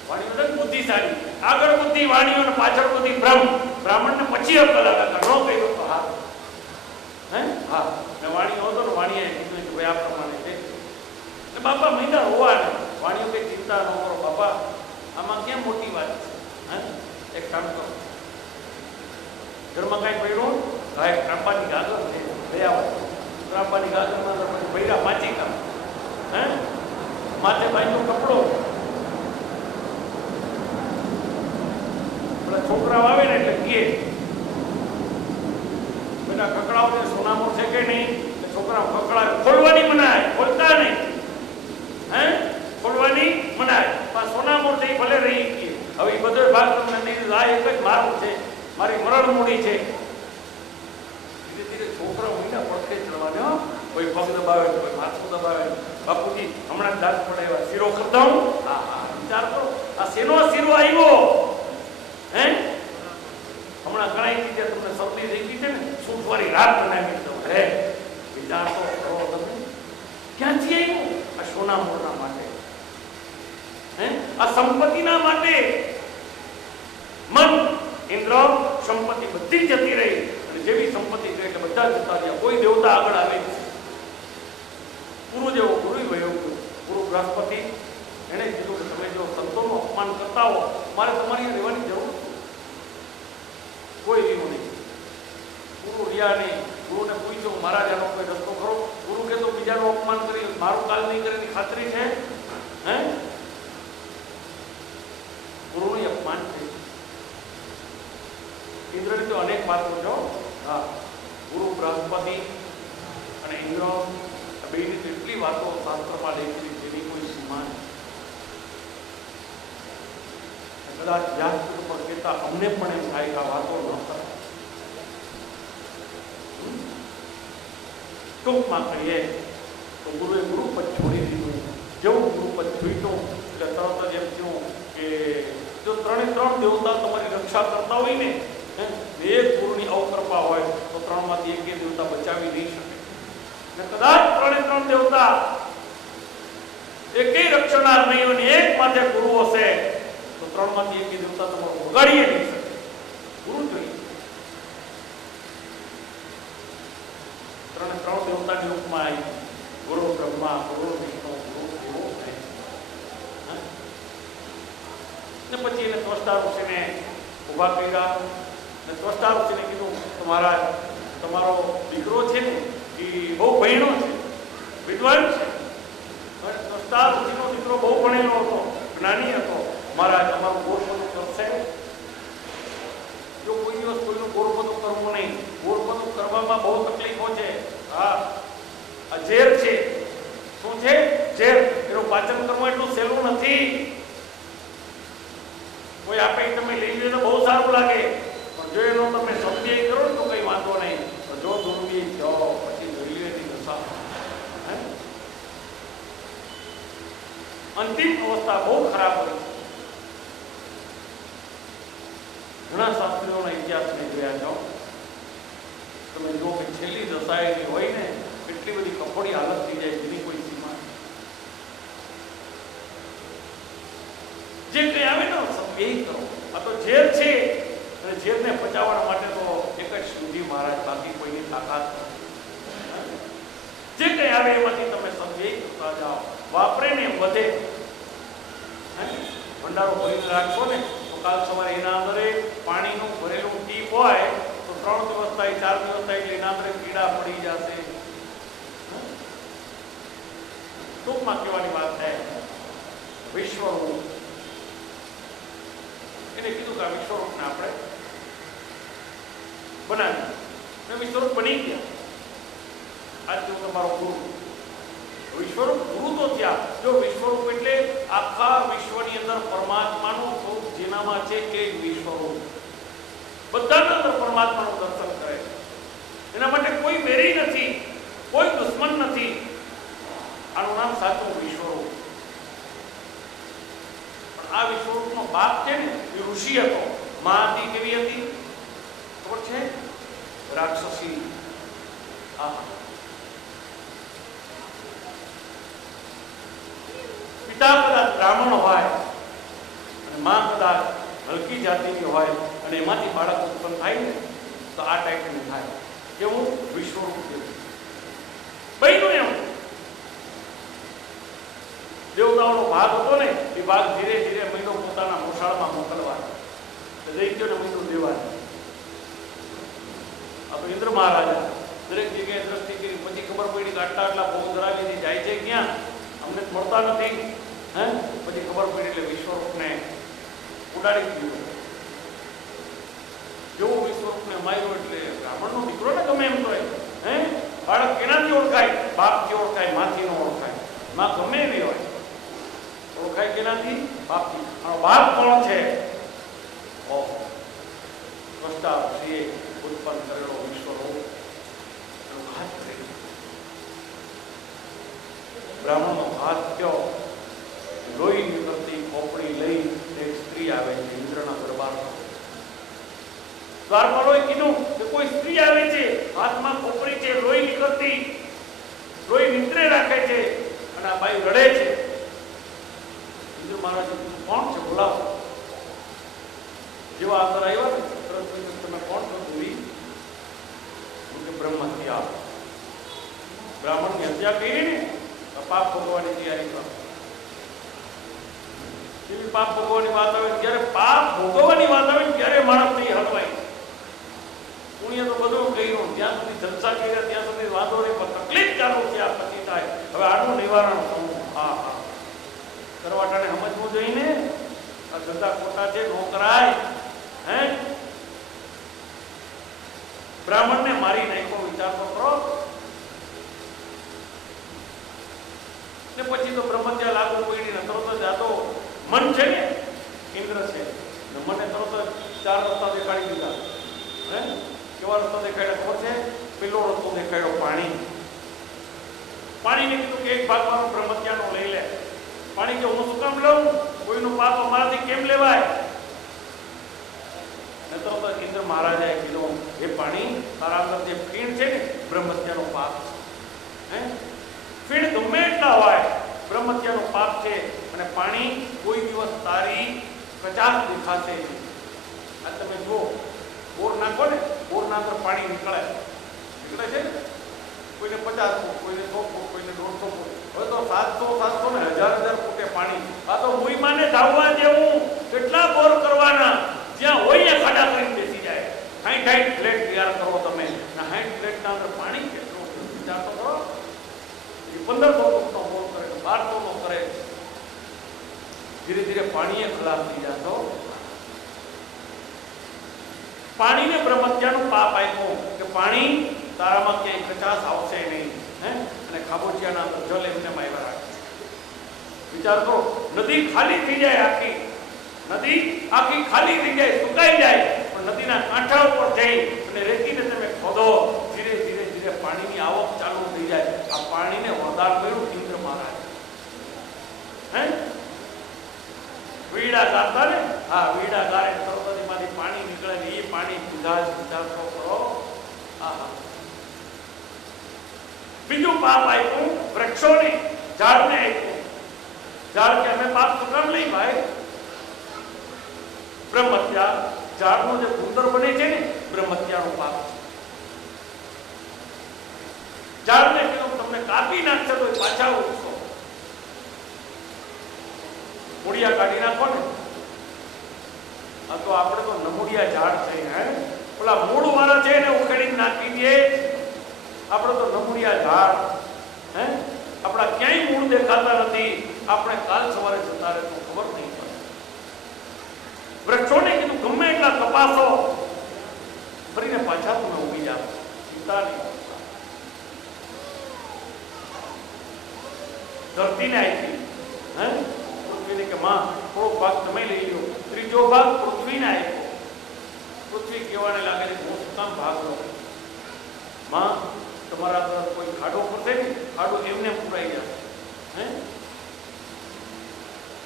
વાણિયો બુદ્ધિશાળી, આગળ બુદ્ધિ વાણિયો ને પાછળ બુદ્ધિ બ્રહ્મ. બ્રાહ્મણને પછી અકલ આવે. ન કહ્યું તો હા, હે, હા, મેં વાણિયો હતો ને વાણિયાએ કીધું કે ભાઈ આ પ્રમાણે છે. એટલે બાપા મહિના હોવા ને વાણિયો કઈ ચિંતા ન કરો બાપા, આમાં કેમ મોટી વાત છે. હે, એક કામ કરો, ઘરમાં કાંઈ પડ્યું, હા, એક ત્રાંબાની ગાગર છે, લઈ આવો. ત્રાંબાની ગાગરમાં ભૈરા 5 કામ, હે, માથે બાંધ્યો કપડો. પેલા છોકરાઓ આવે ને એટલે કહે બેટા કકડાઓ ને સોનામોર છે કે નહીં? છોકરાઓ કકડા ખોલવાની મનાય, ખોલતા નહીં. હે, ખોલવાની મનાય. પણ સોનામોર છે ભલે રહી ગઈ. હવે એ બધો ભાગ તમને નહીં. આ એક જ મારું છે, મારી મરણ મૂડી છે. ધીરે ધીરે છોકરા મીઠા પડખે ચડવાને, કોઈ પગ દબાવે, કોઈ માથું દબાવે. બાપુજી હમણાં દાંત પડાવ્યા, શીરો કરતા હું. હા હા, વિચાર કરો આ શેનો શીરો આવ્યો? હે, હમણાં ઘણા ચીજે તમને સપની દેખી છે ને, સૂટવાળી રાત બનાવી દો. હે, વિચાર તો કરો તમે ક્યાંથી આવ્યું? આ સોના મોરના માટે. હે, આ સંપત્તિના માટે મન, ઇન્દ્ર, સંપત્તિ બધી જતી રહી અને જેવી સંપત્તિ ગઈ એટલે બધા જતા રહ્યા. કોઈ દેવતા આગળ આવે નહીં. ગુરુ જેવો ગુરુ વયો ગયો. ગુરુ બૃહસ્પતિ એણે કીધું કે તમે જો સંતોનું અપમાન કરતા હો, મારે તમારી રહેવાની જરૂર નથી. કોઈ રહ્યું નહીં. ગુરુ રહ્યા નહીં. ગુરુને પૂછ્યું મહારાજ આનો કોઈ રસ્તો ખરો? ગુરુ કે તો બીજાનું અપમાન કરી મારું કાલ નહીં કરે એની ખાતરી છે? હે? ગુરુનું અપમાન છે. ઇન્દ્રની તો અનેક વાતો જો. હા, ગુરુ બૃહસ્પતિ અને ઇન્દ્ર બેની કેટલી વાતો શાસ્ત્રમાં લેખેલી જેની કોઈ સીમા નથી. કદાચ વ્યાસપીઠ ઉપર કહેતા અમને પણ એમ થાય કે આ વાતો ન થાય. ટૂંકમાં કહીએ તો ગુરુએ ગુરુપદ છોડી દીધું. જેવું ગુરુપદ છૂટ્યું એટલે તરત જ એમ થયું કે જો ત્રણે ત્રણ દેવતા તમારી રક્ષા કરતા હોય ને, એક ગુરુની અવકૃપા હોય તો ત્રણમાંથી એક દેવતા બચાવી નહીં શકે. ને કદાચ ત્રણે ત્રણ દેવતા એકેય રક્ષણાર નહીં હોય ને એક માથે ગુરુ હશે તો ત્રણમાંથી એક દેવતા તમારું વગાડીએ નહીં શકે. ગુરુ જોઈએ. ત્રણે ત્રણ દેવતાની રૂપમાં આવી. ગુરુ બ્રહ્મા, ગુરુ વિષ્ણુ, ગુરુ દેવો. ને પછી એને ત્વષ્ટા ઋષિને ઉભા કર્યા. ને ત્વષ્ટા ઋષિને કીધું કે મહારાજ તમારો દીકરો છે ને એ બહુ ભણ્યો છે, વિદ્વાન છે. ત્વષ્ટા ઋષિનો દીકરો બહુ ભણેલો હતો, જ્ઞાની હતો. મહારાજ અમારું ગોળપદું કરશે? જો કોઈ દિવસ કોઈનું ગોળપદું કરવું નહીં. ગોળપદું કરવામાં બહુ તકલીફો છે. હા, આ ઝેર છે. શું છે? ઝેર. એનું પાચન કરવું એટલું સહેલું નથી. કોઈ આપે તમે લઈ લો તો બહુ સારું લાગે, પણ જો એનો તમે સદવ્યય કરો ને તો કઈ વાંધો નહીં. જો દુર્વ્યય જાઓ પછી દુર્વ્યયની દશા. અંતિમ અવસ્થા બહુ ખરાબ હોય છે. ઘણા શાસ્ત્રીઓના ઇતિહાસને જોયા જાઓ તમે જો કે છેલ્લી દશા એની હોય ને એટલી બધી કફોડી હાલત થઈ જાય જેની કોઈ સીમા. જે કંઈ આવે ને સદવ્યય કરો. આ તો ઝેર છે અને ઝેરને પચાવવા માટે તો એક જ શુદ્ધિ મહારાજ, બાકી કોઈની તાકાત નથી. જે કંઈ આવે એમાંથી તમે સદવ્યય કરતા જાઓ. વાપરે ને વધે. ભંડારો ભરીને રાખશો ને તો કાલ સવારે એના અંદર પાણીનું ભરેલું ટીપ હોય તો 3 દિવસ થાય, 4 દિવસ થાય એટલે એના અંદર કીડા પડી જશે. ટૂંકમાં કહેવાની વાત છે વિશ્વરૂપ. એને કીધું કે આ વિશ્વરૂપને આપણે બનાવી. વિશ્વરૂપ બની ગયા. આજે તમારો ગુરુ વિશ્વરૂપ. ગુરુ તો થયા. જો વિશ્વરૂપ એટલે આખા વિશ્વની અંદર પરમાત્માનું સ્વરૂપ જેનામાં છે એ વિશ્વરૂપ. બધાના અંદર પરમાત્માનું દર્શન કરે છે. એના માટે કોઈ વેરી નથી, કોઈ દુશ્મન નથી. આનું નામ સાચું વિશ્વરૂપ. પણ આ વિશ્વરૂપનો બાપ છે ને એ ઋષિ હતો. મા હતી કેવી હતી ખબર છે? રાક્ષસી. પિતા કદાચ બ્રાહ્મણ હોય અને મા કદાચ હલકી જાતિની હોય અને એમાંથી બાળક ઉત્પન્ન થાય ને તો આ ટાઈપનું થાય. કેવું? વિશ્વરૂપ જેવું. બન્યું એમ. દેવતાઓનો ભાગ હતો ને એ ભાગ ધીરે ધીરે મહિનો પોતાના મોસાળમાં મોકલવા દૈત્યોને મહિનો દેવા. આ તો ઇન્દ્ર મહારાજા દરેક જગ્યાએ દ્રષ્ટિ કરી. પછી ખબર પડી કે આટલા આટલા બહુ ધરાવીને જાય છે ક્યાં, અમને મળતા નથી. પછી ખબર પડી એટલે વિશ્વરૂપને ઉડાડી દીધું. જેવું વિશ્વરૂપને માર્યો એટલે બ્રાહ્મણનો દીકરો ને ગમે એમ તો બાળક કેનાથી ઓળખાય? બાપથી ઓળખાય, માથી નો ઓળખાય. માં ગમે એવી હોય ઓળખાય કેનાથી? બાપથી. આનો બાપ કોણ છે? ત્વષ્ટા ઋષિએ ઉત્પન્ન કરેલો વિશ્વરૂપ એનો ઘાત કરી. બ્રાહ્મણનો ઘાત થયો. લોહી નીકળતી ખોપડી લઈ એક સ્ત્રી આવે છે ઇન્દ્રના દરબારમાં. દ્વારપાલોએ કીધું કે કોઈ સ્ત્રી આવે છે, હાથમાં ખોપડી છે, લોહી નીકળતી, લોહી નીતરે રાખે છે અને આ બાઈ રડે છે. ઇન્દ્ર મહારાજ બ્રહ્મહત્યા. બ્રાહ્મણની હત્યા કરી ને પાપ ભોગવવાની તૈયારી કરો. જેવી પાપ ભોગવવાની વાત આવે, જ્યારે પાપ ભોગવવાની વાત આવે ત્યારે માણસ નહીં હલવાય. પુણ્ય તો બધું કર્યું, જ્યાં સુધી જલસા કર્યા ત્યાં સુધી વાંધો નહીં, પણ તકલીફ ચાલુ છે આ પછી થાય. હવે આનું નિવારણ શું? હા હા, કરવાટાને સમજવું જોઈએ ને. આ ધંધા ખોટા છે, નો કરાય. હે, બ્રાહ્મણને મારી નાખ્યો, વિચાર તો કરો. ને પછી તો બ્રહ્મત્યા લાગુ પડી ને તરત જ આ તો મન છે ને, ઇન્દ્ર છે ને, મને તરત જ 4 રસ્તા દેખાડી દીધા. હે, કેવા રસ્તા દેખાડ્યા ખબર છે? પેલો રસ્તો દેખાડ્યો પાણી. પાણીને કીધું કે એક ભાગ મારો બ્રહ્મત્યાનો લઈ લે. પાણી કે હું શું કામ લઉં? કોઈનું પાપ અમારાથી કેમ લેવાય? ને તરત જ ઇન્દ્ર મહારાજાએ કીધું, હે પાણી, તારા અંદર જે ફીણ છે ને, બ્રહ્મત્યાનો પાપ છે. હે, ફીણ ગમે એટલા હોય, બ્રહ્મત્યાનો પાપ છે. અને પાણી કોઈ દિવસ તારી કચાશ દેખાશે નહીં. આ તમે જુઓ, બોર નાખો ને, બોરના અંદર પાણી નીકળે છે ને, કોઈને 50 ફૂટ, કોઈને 100 ફૂટ, કોઈને 150 ફૂટ, હવે તો 700 ને 1000 ફૂટે પાણી. આ તો મુઈમાને ધાવવા જેવું. કેટલા બોર કરવાના? જ્યાં હોય ખાડા કરીને બેસી જાય. 60 ફ્લેટ તૈયાર કરો તમે, 60 ફ્લેટના અંદર પાણી કેટલું? વિચાર તો કરો. 1500 ફૂટનો બોર કરે, 1200 નો કરે. ધીરે ધીરે પાણીએ ખલાસ થઈ જતો. પાણીને બ્રહ્મત્યાનું પાપ આપ્યું કે પાણી તારામાં ક્યાંય કચાશ આવશે નહીં. હે, અને ખાબોચિયાના અંદર જલ એમને માયવા રાખે. વિચાર કરો, નદી ખાલી થઈ જાય, નદી આખી ખાલી થઈ જાય, સુકાઈ જાય, પણ નદીના કાંઠા ઉપર જઈ અને રેતીને તમે ખોદો, ધીરે ધીરે ધીરે પાણીની આવક ચાલુ થઈ જાય. આ પાણીને વરદાન મળ્યું ઇન્દ્ર મહારાજ. હે, વીડા ગાતા ને, હા, વીડા ગાય તરતમાંથી પાણી નીકળે ને એ પાણી પીધા જ. વિચાર તો કરો. હા, બીજું પાપ આપ્યું વૃક્ષોને, ઝાડને આપ્યું. ઝાડ કે અમે પાપ શું કામ લઈ ભાઈ? બ્રહ્મત્યા, ઝાડનું જે ગુંદર બને છે ને, બ્રહ્મત્યાનું પાપ છે. ઝાડને કીધું તમને કાપી નાખશે તો પાછા ઉગશો. મૂળિયા કાઢી નાખો ને. આ તો આપણે તો નમૂડિયા ઝાડ છે. હે, પેલા મૂળ વાળા છે એને ઉખેડીને નાખી દે. આપણે તો નમૂડિયા ઝાડ. હે, આપણા ક્યાંય મૂળ દેખાતા નથી. આપણે કાલ સવારે જતા રહે તો ખબર નહીં પડે. વૃક્ષોને કીધું ગમે એટલા તપાસો, ફરીને પાછા તમે ઉગી જાઓ, ચિંતા નહીં. ધરતીને આપી. હે, પૃથ્વીને કે માં થોડો ભાગ તમે લઈ લો. ત્રીજો ભાગ પૃથ્વીને આપ્યો. પૃથ્વી કહેવાને લાગે છે હું શું કામ ભાગ લો? માં, તમારા તરફ કોઈ ખાડો પડશે ને, ખાડો એમને પુરાઈ જશે. હે,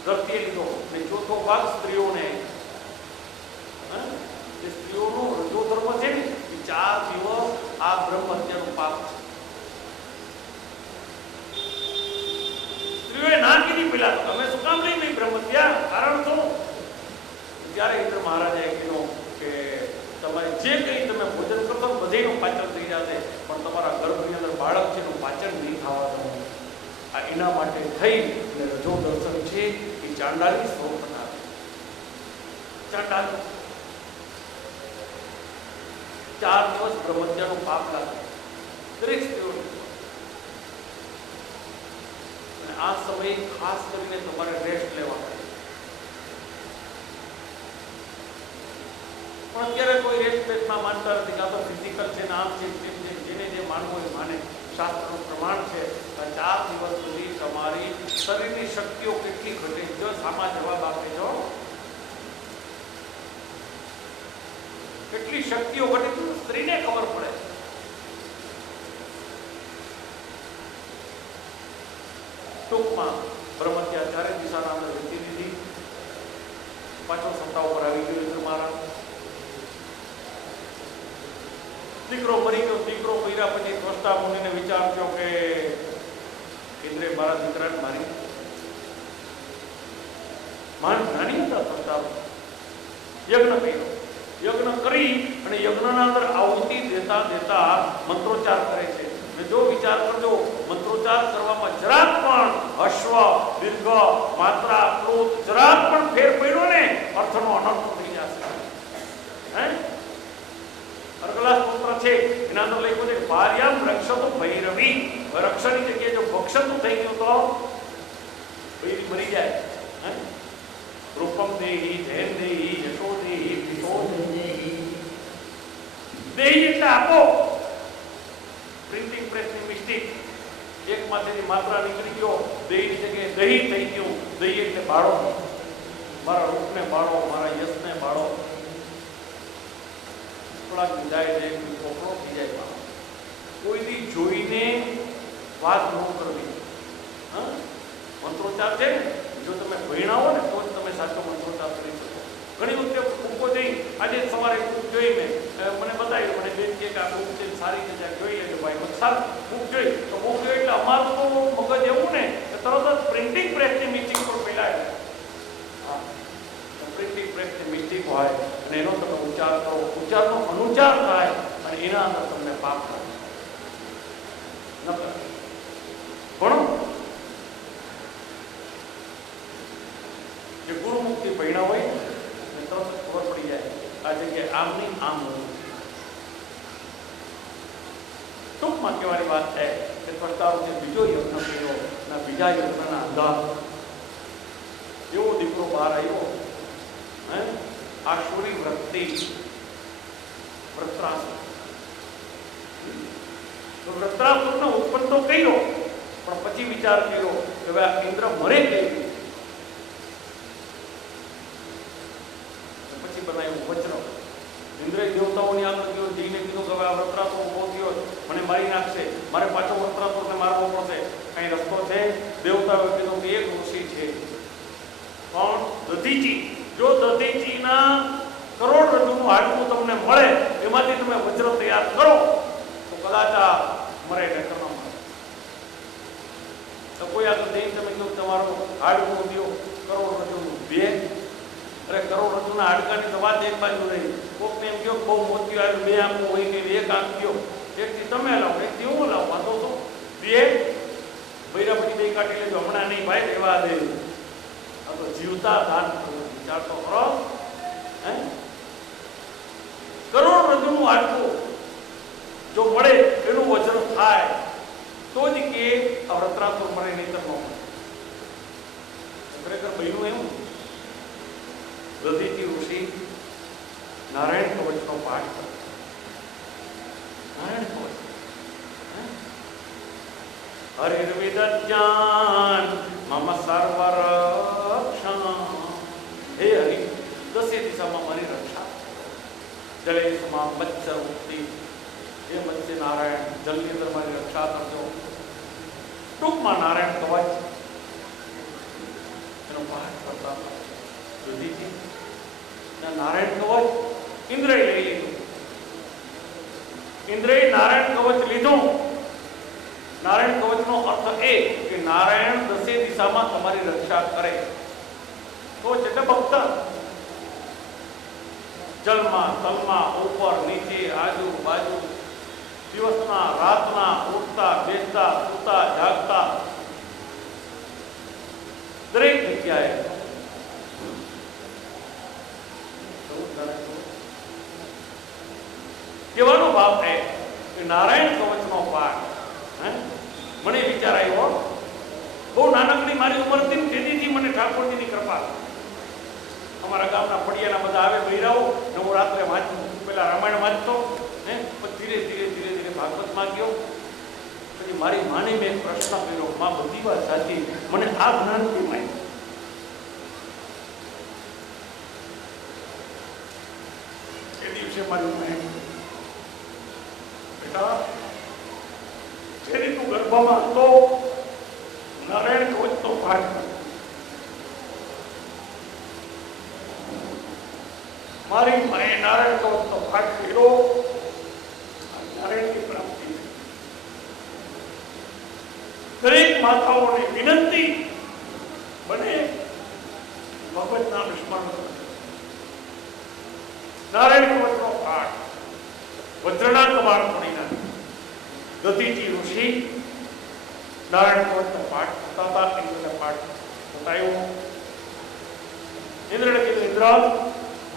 ધરતીએ લીધો. ને ચોથો ભાગ સ્ત્રીઓને. જે સ્ત્રીઓનો રજો ધર્મ છે ને, એ 4 દિવસ આ બ્રહ્મહત્યાનું પાપ છે. સ્ત્રીઓએ ના કીધી પેલા તો તમે શું કામ લઈ બ્રહ્મત્યા? કારણ શું? ત્યારે ઇન્દ્ર મહારાજાએ કીધું કે તમારે જે કંઈ તમે ભોજન કરશો બધેનું પાચન થઈ જશે, પણ તમારા ગર્ભની અંદર બાળક છે એનું પાચન નહીં થવા દો. આ એના માટે થઈ અને રજો દર્શન છે એ ચાંડાલી સ્વરૂપ બનાવે. ચાંડાલ 4 દિવસ બ્રહ્મત્યાનું પાપ લાગે દરેક સ્ત્રીઓને. અને આ સમયે ખાસ કરીને તમારે રેસ્ટ લેવા પડે. પણ અત્યારે કોઈ રેસ્ટ બેસ્ટમાં માનતા નથી. કાં તો ફિઝિકલ છે ને આમ છે, જેને જે માનવું હોય માને. શાસ્ત્રનું પ્રમાણ છે 4 દિવસ સુધી તમારી શરીરની શક્તિઓ કેટલી ઘટે. જો સામા જવાબ આપે છો કેટલી શક્તિઓ ઘટે સ્ત્રીને ખબર પડે. ટૂંકમાં બ્રહ્મત્યા 4 દિશાના અંદર વેચી દીધી. પાછો સત્તા ઉપર આવી ગયો ઇન્દ્ર મહારાજ. દીકરો મરી ગયો. દીકરો મર્યા પછી ત્વષ્ટા મુનિને વિચાર થયો કે ઇન્દ્રે મારા દીકરાને મારી નાની હતા ત્વષ્ટા. યજ્ઞ કર્યો. યજ્ઞ કરી અને યજ્ઞના અંદર આહુતિ દેતા દેતા મંત્રોચ્ચાર કરે છે. ને જો વિચાર કરજો, મંત્રોચ્ચાર કરવામાં જરાક પણ હસ્વ, દીર્ઘ, માત્રા, પ્લુત જરાક પણ ફેર પડ્યો ને અર્થનો અનર્થ થઈ જશે. હે અર્ગલા સ્તોત્ર છે એના અંદર લખ્યું છે કે ભાર્યામ રક્ષતો ભૈરવી. રક્ષણની જગ્યાએ જો ભક્ષણ થઈ ગયું તો ભૈરી મરી જાય. હે રૂપમ દેહી, જૈન દેહી, યશો દેહી, વિશો દેહી એટલે આપો. પ્રિન્ટિંગ પ્રેસની મિસ્ટેક, એક માંથી માત્રા નીકળી ગયો, દેહની જગ્યાએ દહીં થઈ ગયું. દહીં એટલે બાળો, મારા રૂપને બાળો, મારા યશને બાળો. થોડાક જાય છે, કોકડો થઈ જાય. કોઈની જોઈને વાત ન કરવી. હા મંત્રોચ્ચાર છે ને, જો તમે ભણ્યા ને તો જ તમે સાચો મંત્રોચ્ચાર કરી શકો. ઘણી વખતે બુકો જઈ, આજે સવારે બુક જોઈ મને બતાવ્યું, મને બેન કે આ બુક છે સારી છે, જ્યાં જોઈએ એટલે ભાઈ મને સારું બુક જોઈ. તો બુક જોઈ એટલે અમારું તો મગજ એવું ને કે તરત જ પ્રિન્ટિંગ પ્રેસની મિસ્ટેક પર ફેલાય. હા પ્રિન્ટિંગ પ્રેસની મિસ્ટેક હોય અને એનો તમે ઉચ્ચાર કરો, ઉચ્ચારનો અનુચ્ચાર થાય અને એના અંદર તમને પાપ થાય. ન કરો ભણો. જે ગુરુમુખથી ભણ્યા હોય ને તરત ખબર પડી જાય આ જગ્યાએ આમ નહીં આમ હતું. ટૂંકમાં કહેવાની વાત છે કે સ્રષ્ટાનો જે બીજો યજ્ઞ કર્યો ના બીજા યજ્ઞના આધાર એવો દીકરો બહાર આવ્યો. હે આશુરી વૃત્તિ વૃત્રાસુર. તો વૃત્રાસુરને ઉત્પન્ન તો કર્યો, પણ પછી વિચાર કર્યો કે હવે આ ઇન્દ્ર મરે કેવી. બનાવ્યું વજ્ર. ઇન્દ્રે દેવતાઓની આગળ ગયો, જઈને કીધું કે હવે આ વૃત્રાસુર ઉભો થયો, મને મારી નાખશે, મારે પાછો વૃત્રાસુરને મારવો પડશે. કઈ રસ્તો છે? દેવતાઓએ કીધું કે એક ઋષિ છે. પણ દધીચી. જો દધીચીના કરોડરજ્જુનું હાડકું તમને મળે, એમાંથી તમે વજ્ર તૈયાર કરો તો કદાચ આ મરે નહીતર ન મરે. તો કોઈ આગળ જઈને તમે કીધું તમારો હાડકું દો કરોડરજ્જુનું બે. અરે કરોડરજ્જુના હાડકાની તો વાત એક બાજુ રહી. કોકને એમ કહ્યો બહુ મોતી આવ્યું, બે આંખો હોય કે એક આંખ ગયો, એકથી તમે લાવો, એકથી હું લાવો, વાંધો તો બે બૈરા પછી બે કાઢી લેજો, હમણાં નહીં ભાઈ રહેવા દે. આ તો જીવતા દાન કરવું. વિચાર તો કરો. હે કરોડરજ્જુનું હાડકું જો મળે એનું વજન થાય તો જ કે આ વૃત્રાસુર મરે નહીતર ન મળે. ખરેખર બન્યું એવું. દધીચી ઋષિ નારાયણ કવચનો પાઠ કરે. નારાયણ કવચ હરિર્વિદજ્ઞાન મમ સર્વરક્ષણ. હે હરિ, દસે દિશામાં મારી રક્ષા. જલે સમા મત્સ્ય મુક્તિ. હે મત્સ્ય નારાયણ, જલની અંદર મારી રક્ષા કરજો. ટૂંકમાં નારાયણ કવચ એનો પાઠ કરતા દધીચી નારાયણ કવચ ઇન્દ્રએ લઈ લીધું. ઇન્દ્રએ નારાયણ કવચ લીધું. નારાયણ કવચનો અર્થ એ કે નારાયણ દસે દિશામાં તમારી રક્ષા કરે. કવચ એટલે ભક્ત. જલમાં, તલમાં, ઉપર, નીચે, આજુ બાજુ, દિવસના, રાતના, ઉઠતા, બેસતા, સૂતા, જાગતા, દરેક જગ્યાએ. કહેવાનો ભાવ છે કે નારાયણ કવચનો પાઠ. મને વિચાર આવ્યો, બહુ નાનકડી મારી ઉંમર હતી તેદીથી મને ઠાકોરજીની કૃપા. અમારા ગામના ફળિયાના બધા આવે બૈરાઓ ને હું રાત્રે વાંચું. પેલા રામાયણ વાંચતો, હે પછી ધીરે ધીરે ધીરે ધીરે ભાગવતમાં ગયો. પછી મારી માને મેં પ્રશ્ન કર્યો, માં બધી વાત સાચી, મને આ જ્ઞાન કેમ આવ્યું? એ દિવસે મારી ઉંમર બેટા જેની તું ગર્ભમાં હતો નારાયણ કવચનો પાઠ કર. મારી માએ નારાયણ કવચનો પાઠ કર્યો, નારાયણની પ્રાપ્તિ. દરેક માતાઓની વિનંતી બને ભગવત નામ સ્મરણ કરે. નારાયણ કવચનો પાઠ વજ્રના કમાણ તોડીના દધીચી ઋષિ નારાયણ કોટનો પાઠ થતા હતા. ઇન્દ્રને પાઠ બતાવ્યો. ઇન્દ્રને કીધું, ઇન્દ્ર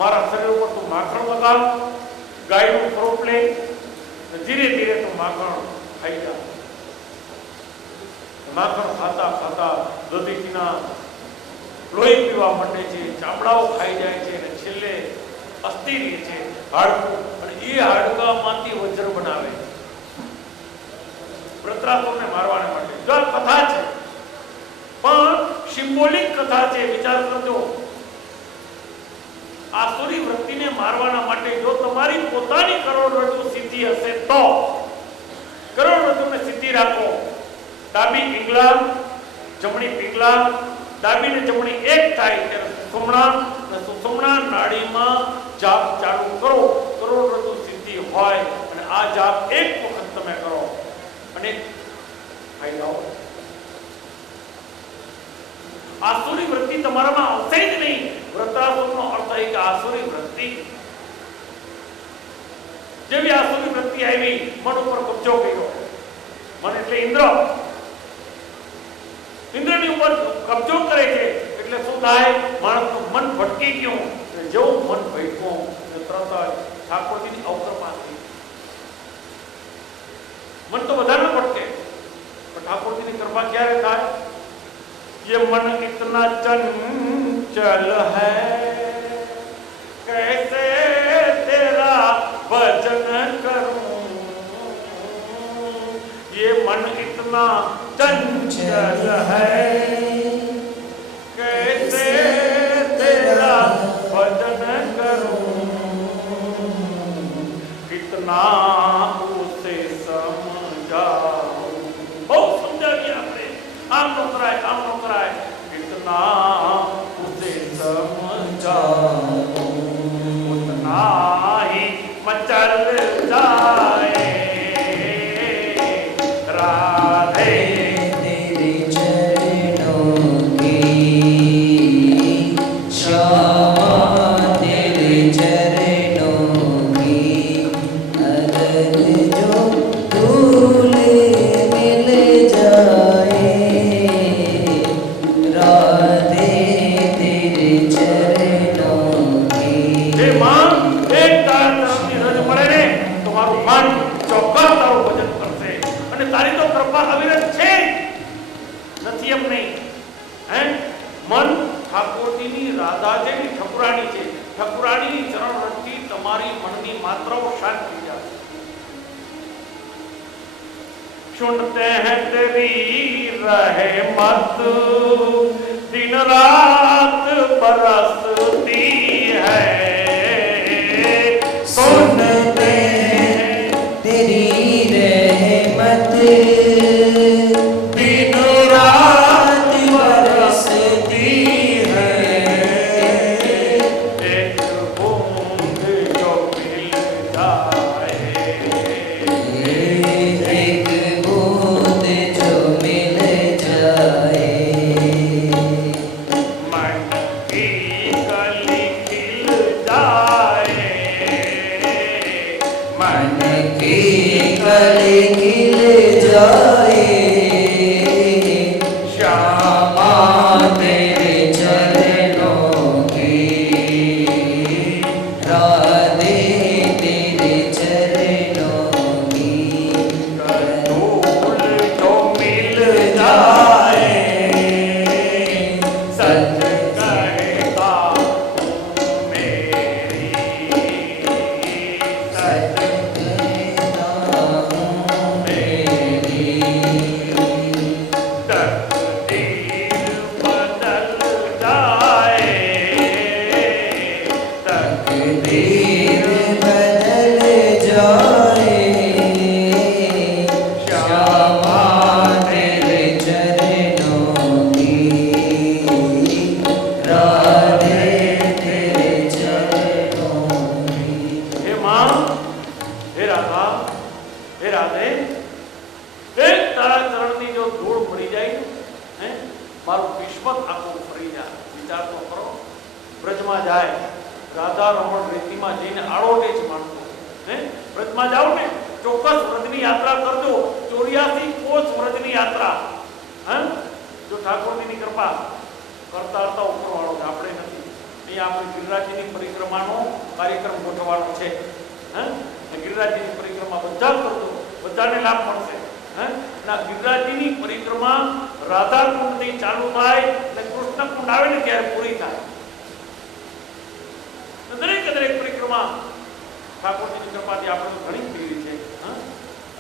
મારા શરીર ઉપર તું માખણ લગાવ, ગાયનું સ્વરૂપ લે, ધીરે ધીરે તું માખણ ખાઈ જા. માખણ ખાતા ખાતા દધીચીના લોહી પીવા માંડે છે, ચામડાઓ ખાઈ જાય છે અને છેલ્લે અસ્થિ રહે છે, હાડકું, અને એ હાડકામાંથી વજ્ર બનાવે વૃત્રાસુરને મારવાને માટે. જો આ કથા છે પણ સિમ્બોલિક કથા છે. વિચાર કરજો, આસુરી વૃત્તિને મારવાના માટે જો તમારી પોતાની કરોડરજ્જુ સિદ્ધિ હશે તો કરોડરજ્જુને સિદ્ધિ રાખો. ડાબી પિંગલા, જમણી પિંગલા, ડાબી ને જમણી એક થાય ત્યારે સુષુમ્ના અને સુષુમ્ના નાડીમાં જાપ ચાલુ કરો. કરોડરજ્જુ સિદ્ધિ હોય અને આ જાપ એક વખત તમે કરો અને ખાઈ જાઓ. આસુરી વૃત્તિ તમારામાં આવશે જ નહીં. વૃત્રાસુરનો અર્થ એ કે આસુરી વૃત્તિ. જેવી આસુરી વૃત્તિ આવી, મન ઉપર કબજો કર્યો. મન એટલે ઇન્દ્ર. ઇન્દ્રની ઉપર કબજો કરે છે એટલે શું થાય? માણસનું મન ભટકી ગયું. જેવું મન ભટક્યું તરત જ ઠાકોરજીની અવકૃપા થઈ. મન તો વધારે ભટકે પણ ઠાકોરજીની કૃપા ક્યારે થાય? ये मन इतना चंचल है, कैसे तेरा भजन करूं? ये मन इतना चंचल है, कैसे तेरा भजन करूं? कितना उसे समझाऊं. बहुत समझाइए आपने. आम नो कराए कितना उसे समझाऊं, उतना ही मचल जाए राधे तेरे चरणों की श्यामा, तेरे चरणों की अगर जो धूल मिल जाए, राधे तेरे चरणों की. हे मां, एक तार तरफनी રજ મળે ને તો મારું મન ચોક્કસ તારું ભજન કરશે. અને તારી તો કૃપા અવિરત છે, નથી એમ નહીં. હે મન ઠાકોરજીની રાધા જેવી ઠકુરાણી છે. ઠકુરાણીની ચરણ રજથી તમારી મનની માત્રાઓ શાંત થઈ જાય. सुनते हैं तेरी रहमत दिन रात बरसती है. सुनते हैं तेरी रहमत दिन रात बरसती है. एक बूंद जो मिल जाए, एक बूंद जो मिल जाए, मन की कली खिल जाए. मन की कली खिल जाए. श्यामा तेरे चरणों की, राधे तेरे चरणों की. धूल जो मिल जाए, सच कहता हूँ मेरी, सच कहता हूँ मेरी, तकदीर बदल जाए, तकदीर बदल जाए. श्यामा तेरे चरणों की, राधे तेरे चरणों की. हे मां, हे राधा, हे राधे, એક તારા ચરણની જો ધૂળ પડી જાય હે મારું કિસ્મત આખું ફરી જાય. વિચાર તો કરો, બ્રજમાં જાય, રાધા રમણ રેતીમાં જઈને આડોટે જ માણસો હે વ્રતમાં જાઓ ને ચોક્કસ વ્રતની યાત્રા કરજો. 84 કોષ વ્રતની યાત્રા. હા, જો ઠાકોરજીની કૃપા કરતા હતા ઉપરવાળો છે, આપણે નથી. અહીંયા આપણે ગિરિરાજની પરિક્રમાનો કાર્યક્રમ ગોઠવવાનો છે. હા, ગિરિરાજની પરિક્રમા બધા કરજો, બધાને લાભ મળશે. હા, ના ગિરિરાજની પરિક્રમા રાધાકુંડથી ચાલુ થાય અને કૃષ્ણકુંડ આવે ને ત્યારે પૂરી થાય. દરેક પરિક્રમા ઠાકોરજીની કૃપાથી આપણે તો ઘણી પીવી છે. હા,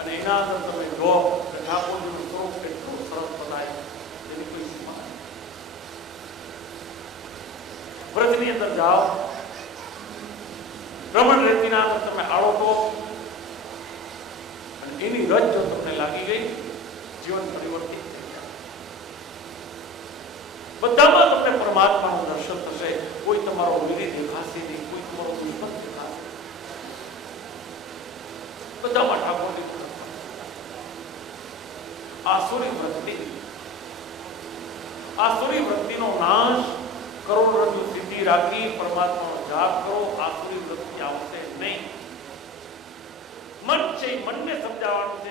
અને એના અંદર તમે જો ઠાકોરજીનું સ્વરૂપ કેટલું સરસ બતાય એની કોઈ સીમા નથી. વ્રતની અંદર જાઓ, ભ્રમણ રેતીના અંદર તમે આળોટો અને એની રજ જો તમને લાગી ગઈ, જીવન પરિવર્તિત થઈ જાય. બધામાં તમને પરમાત્માનું દર્શન થશે. કોઈ તમારો વિરોધી દેખાશે નહીં, કોઈ તમારો દુશ્મન દેખાશે. બધામાં ઠાકોરની આસુરી વૃત્તિનો નાશ, કરોડરજ્જુ સિદ્ધિ રાખી પરમાત્માનો જાપ કરો. આસુરી વૃત્તિ આવશે નહીં. મન છે, મનને સમજાવવાનું છે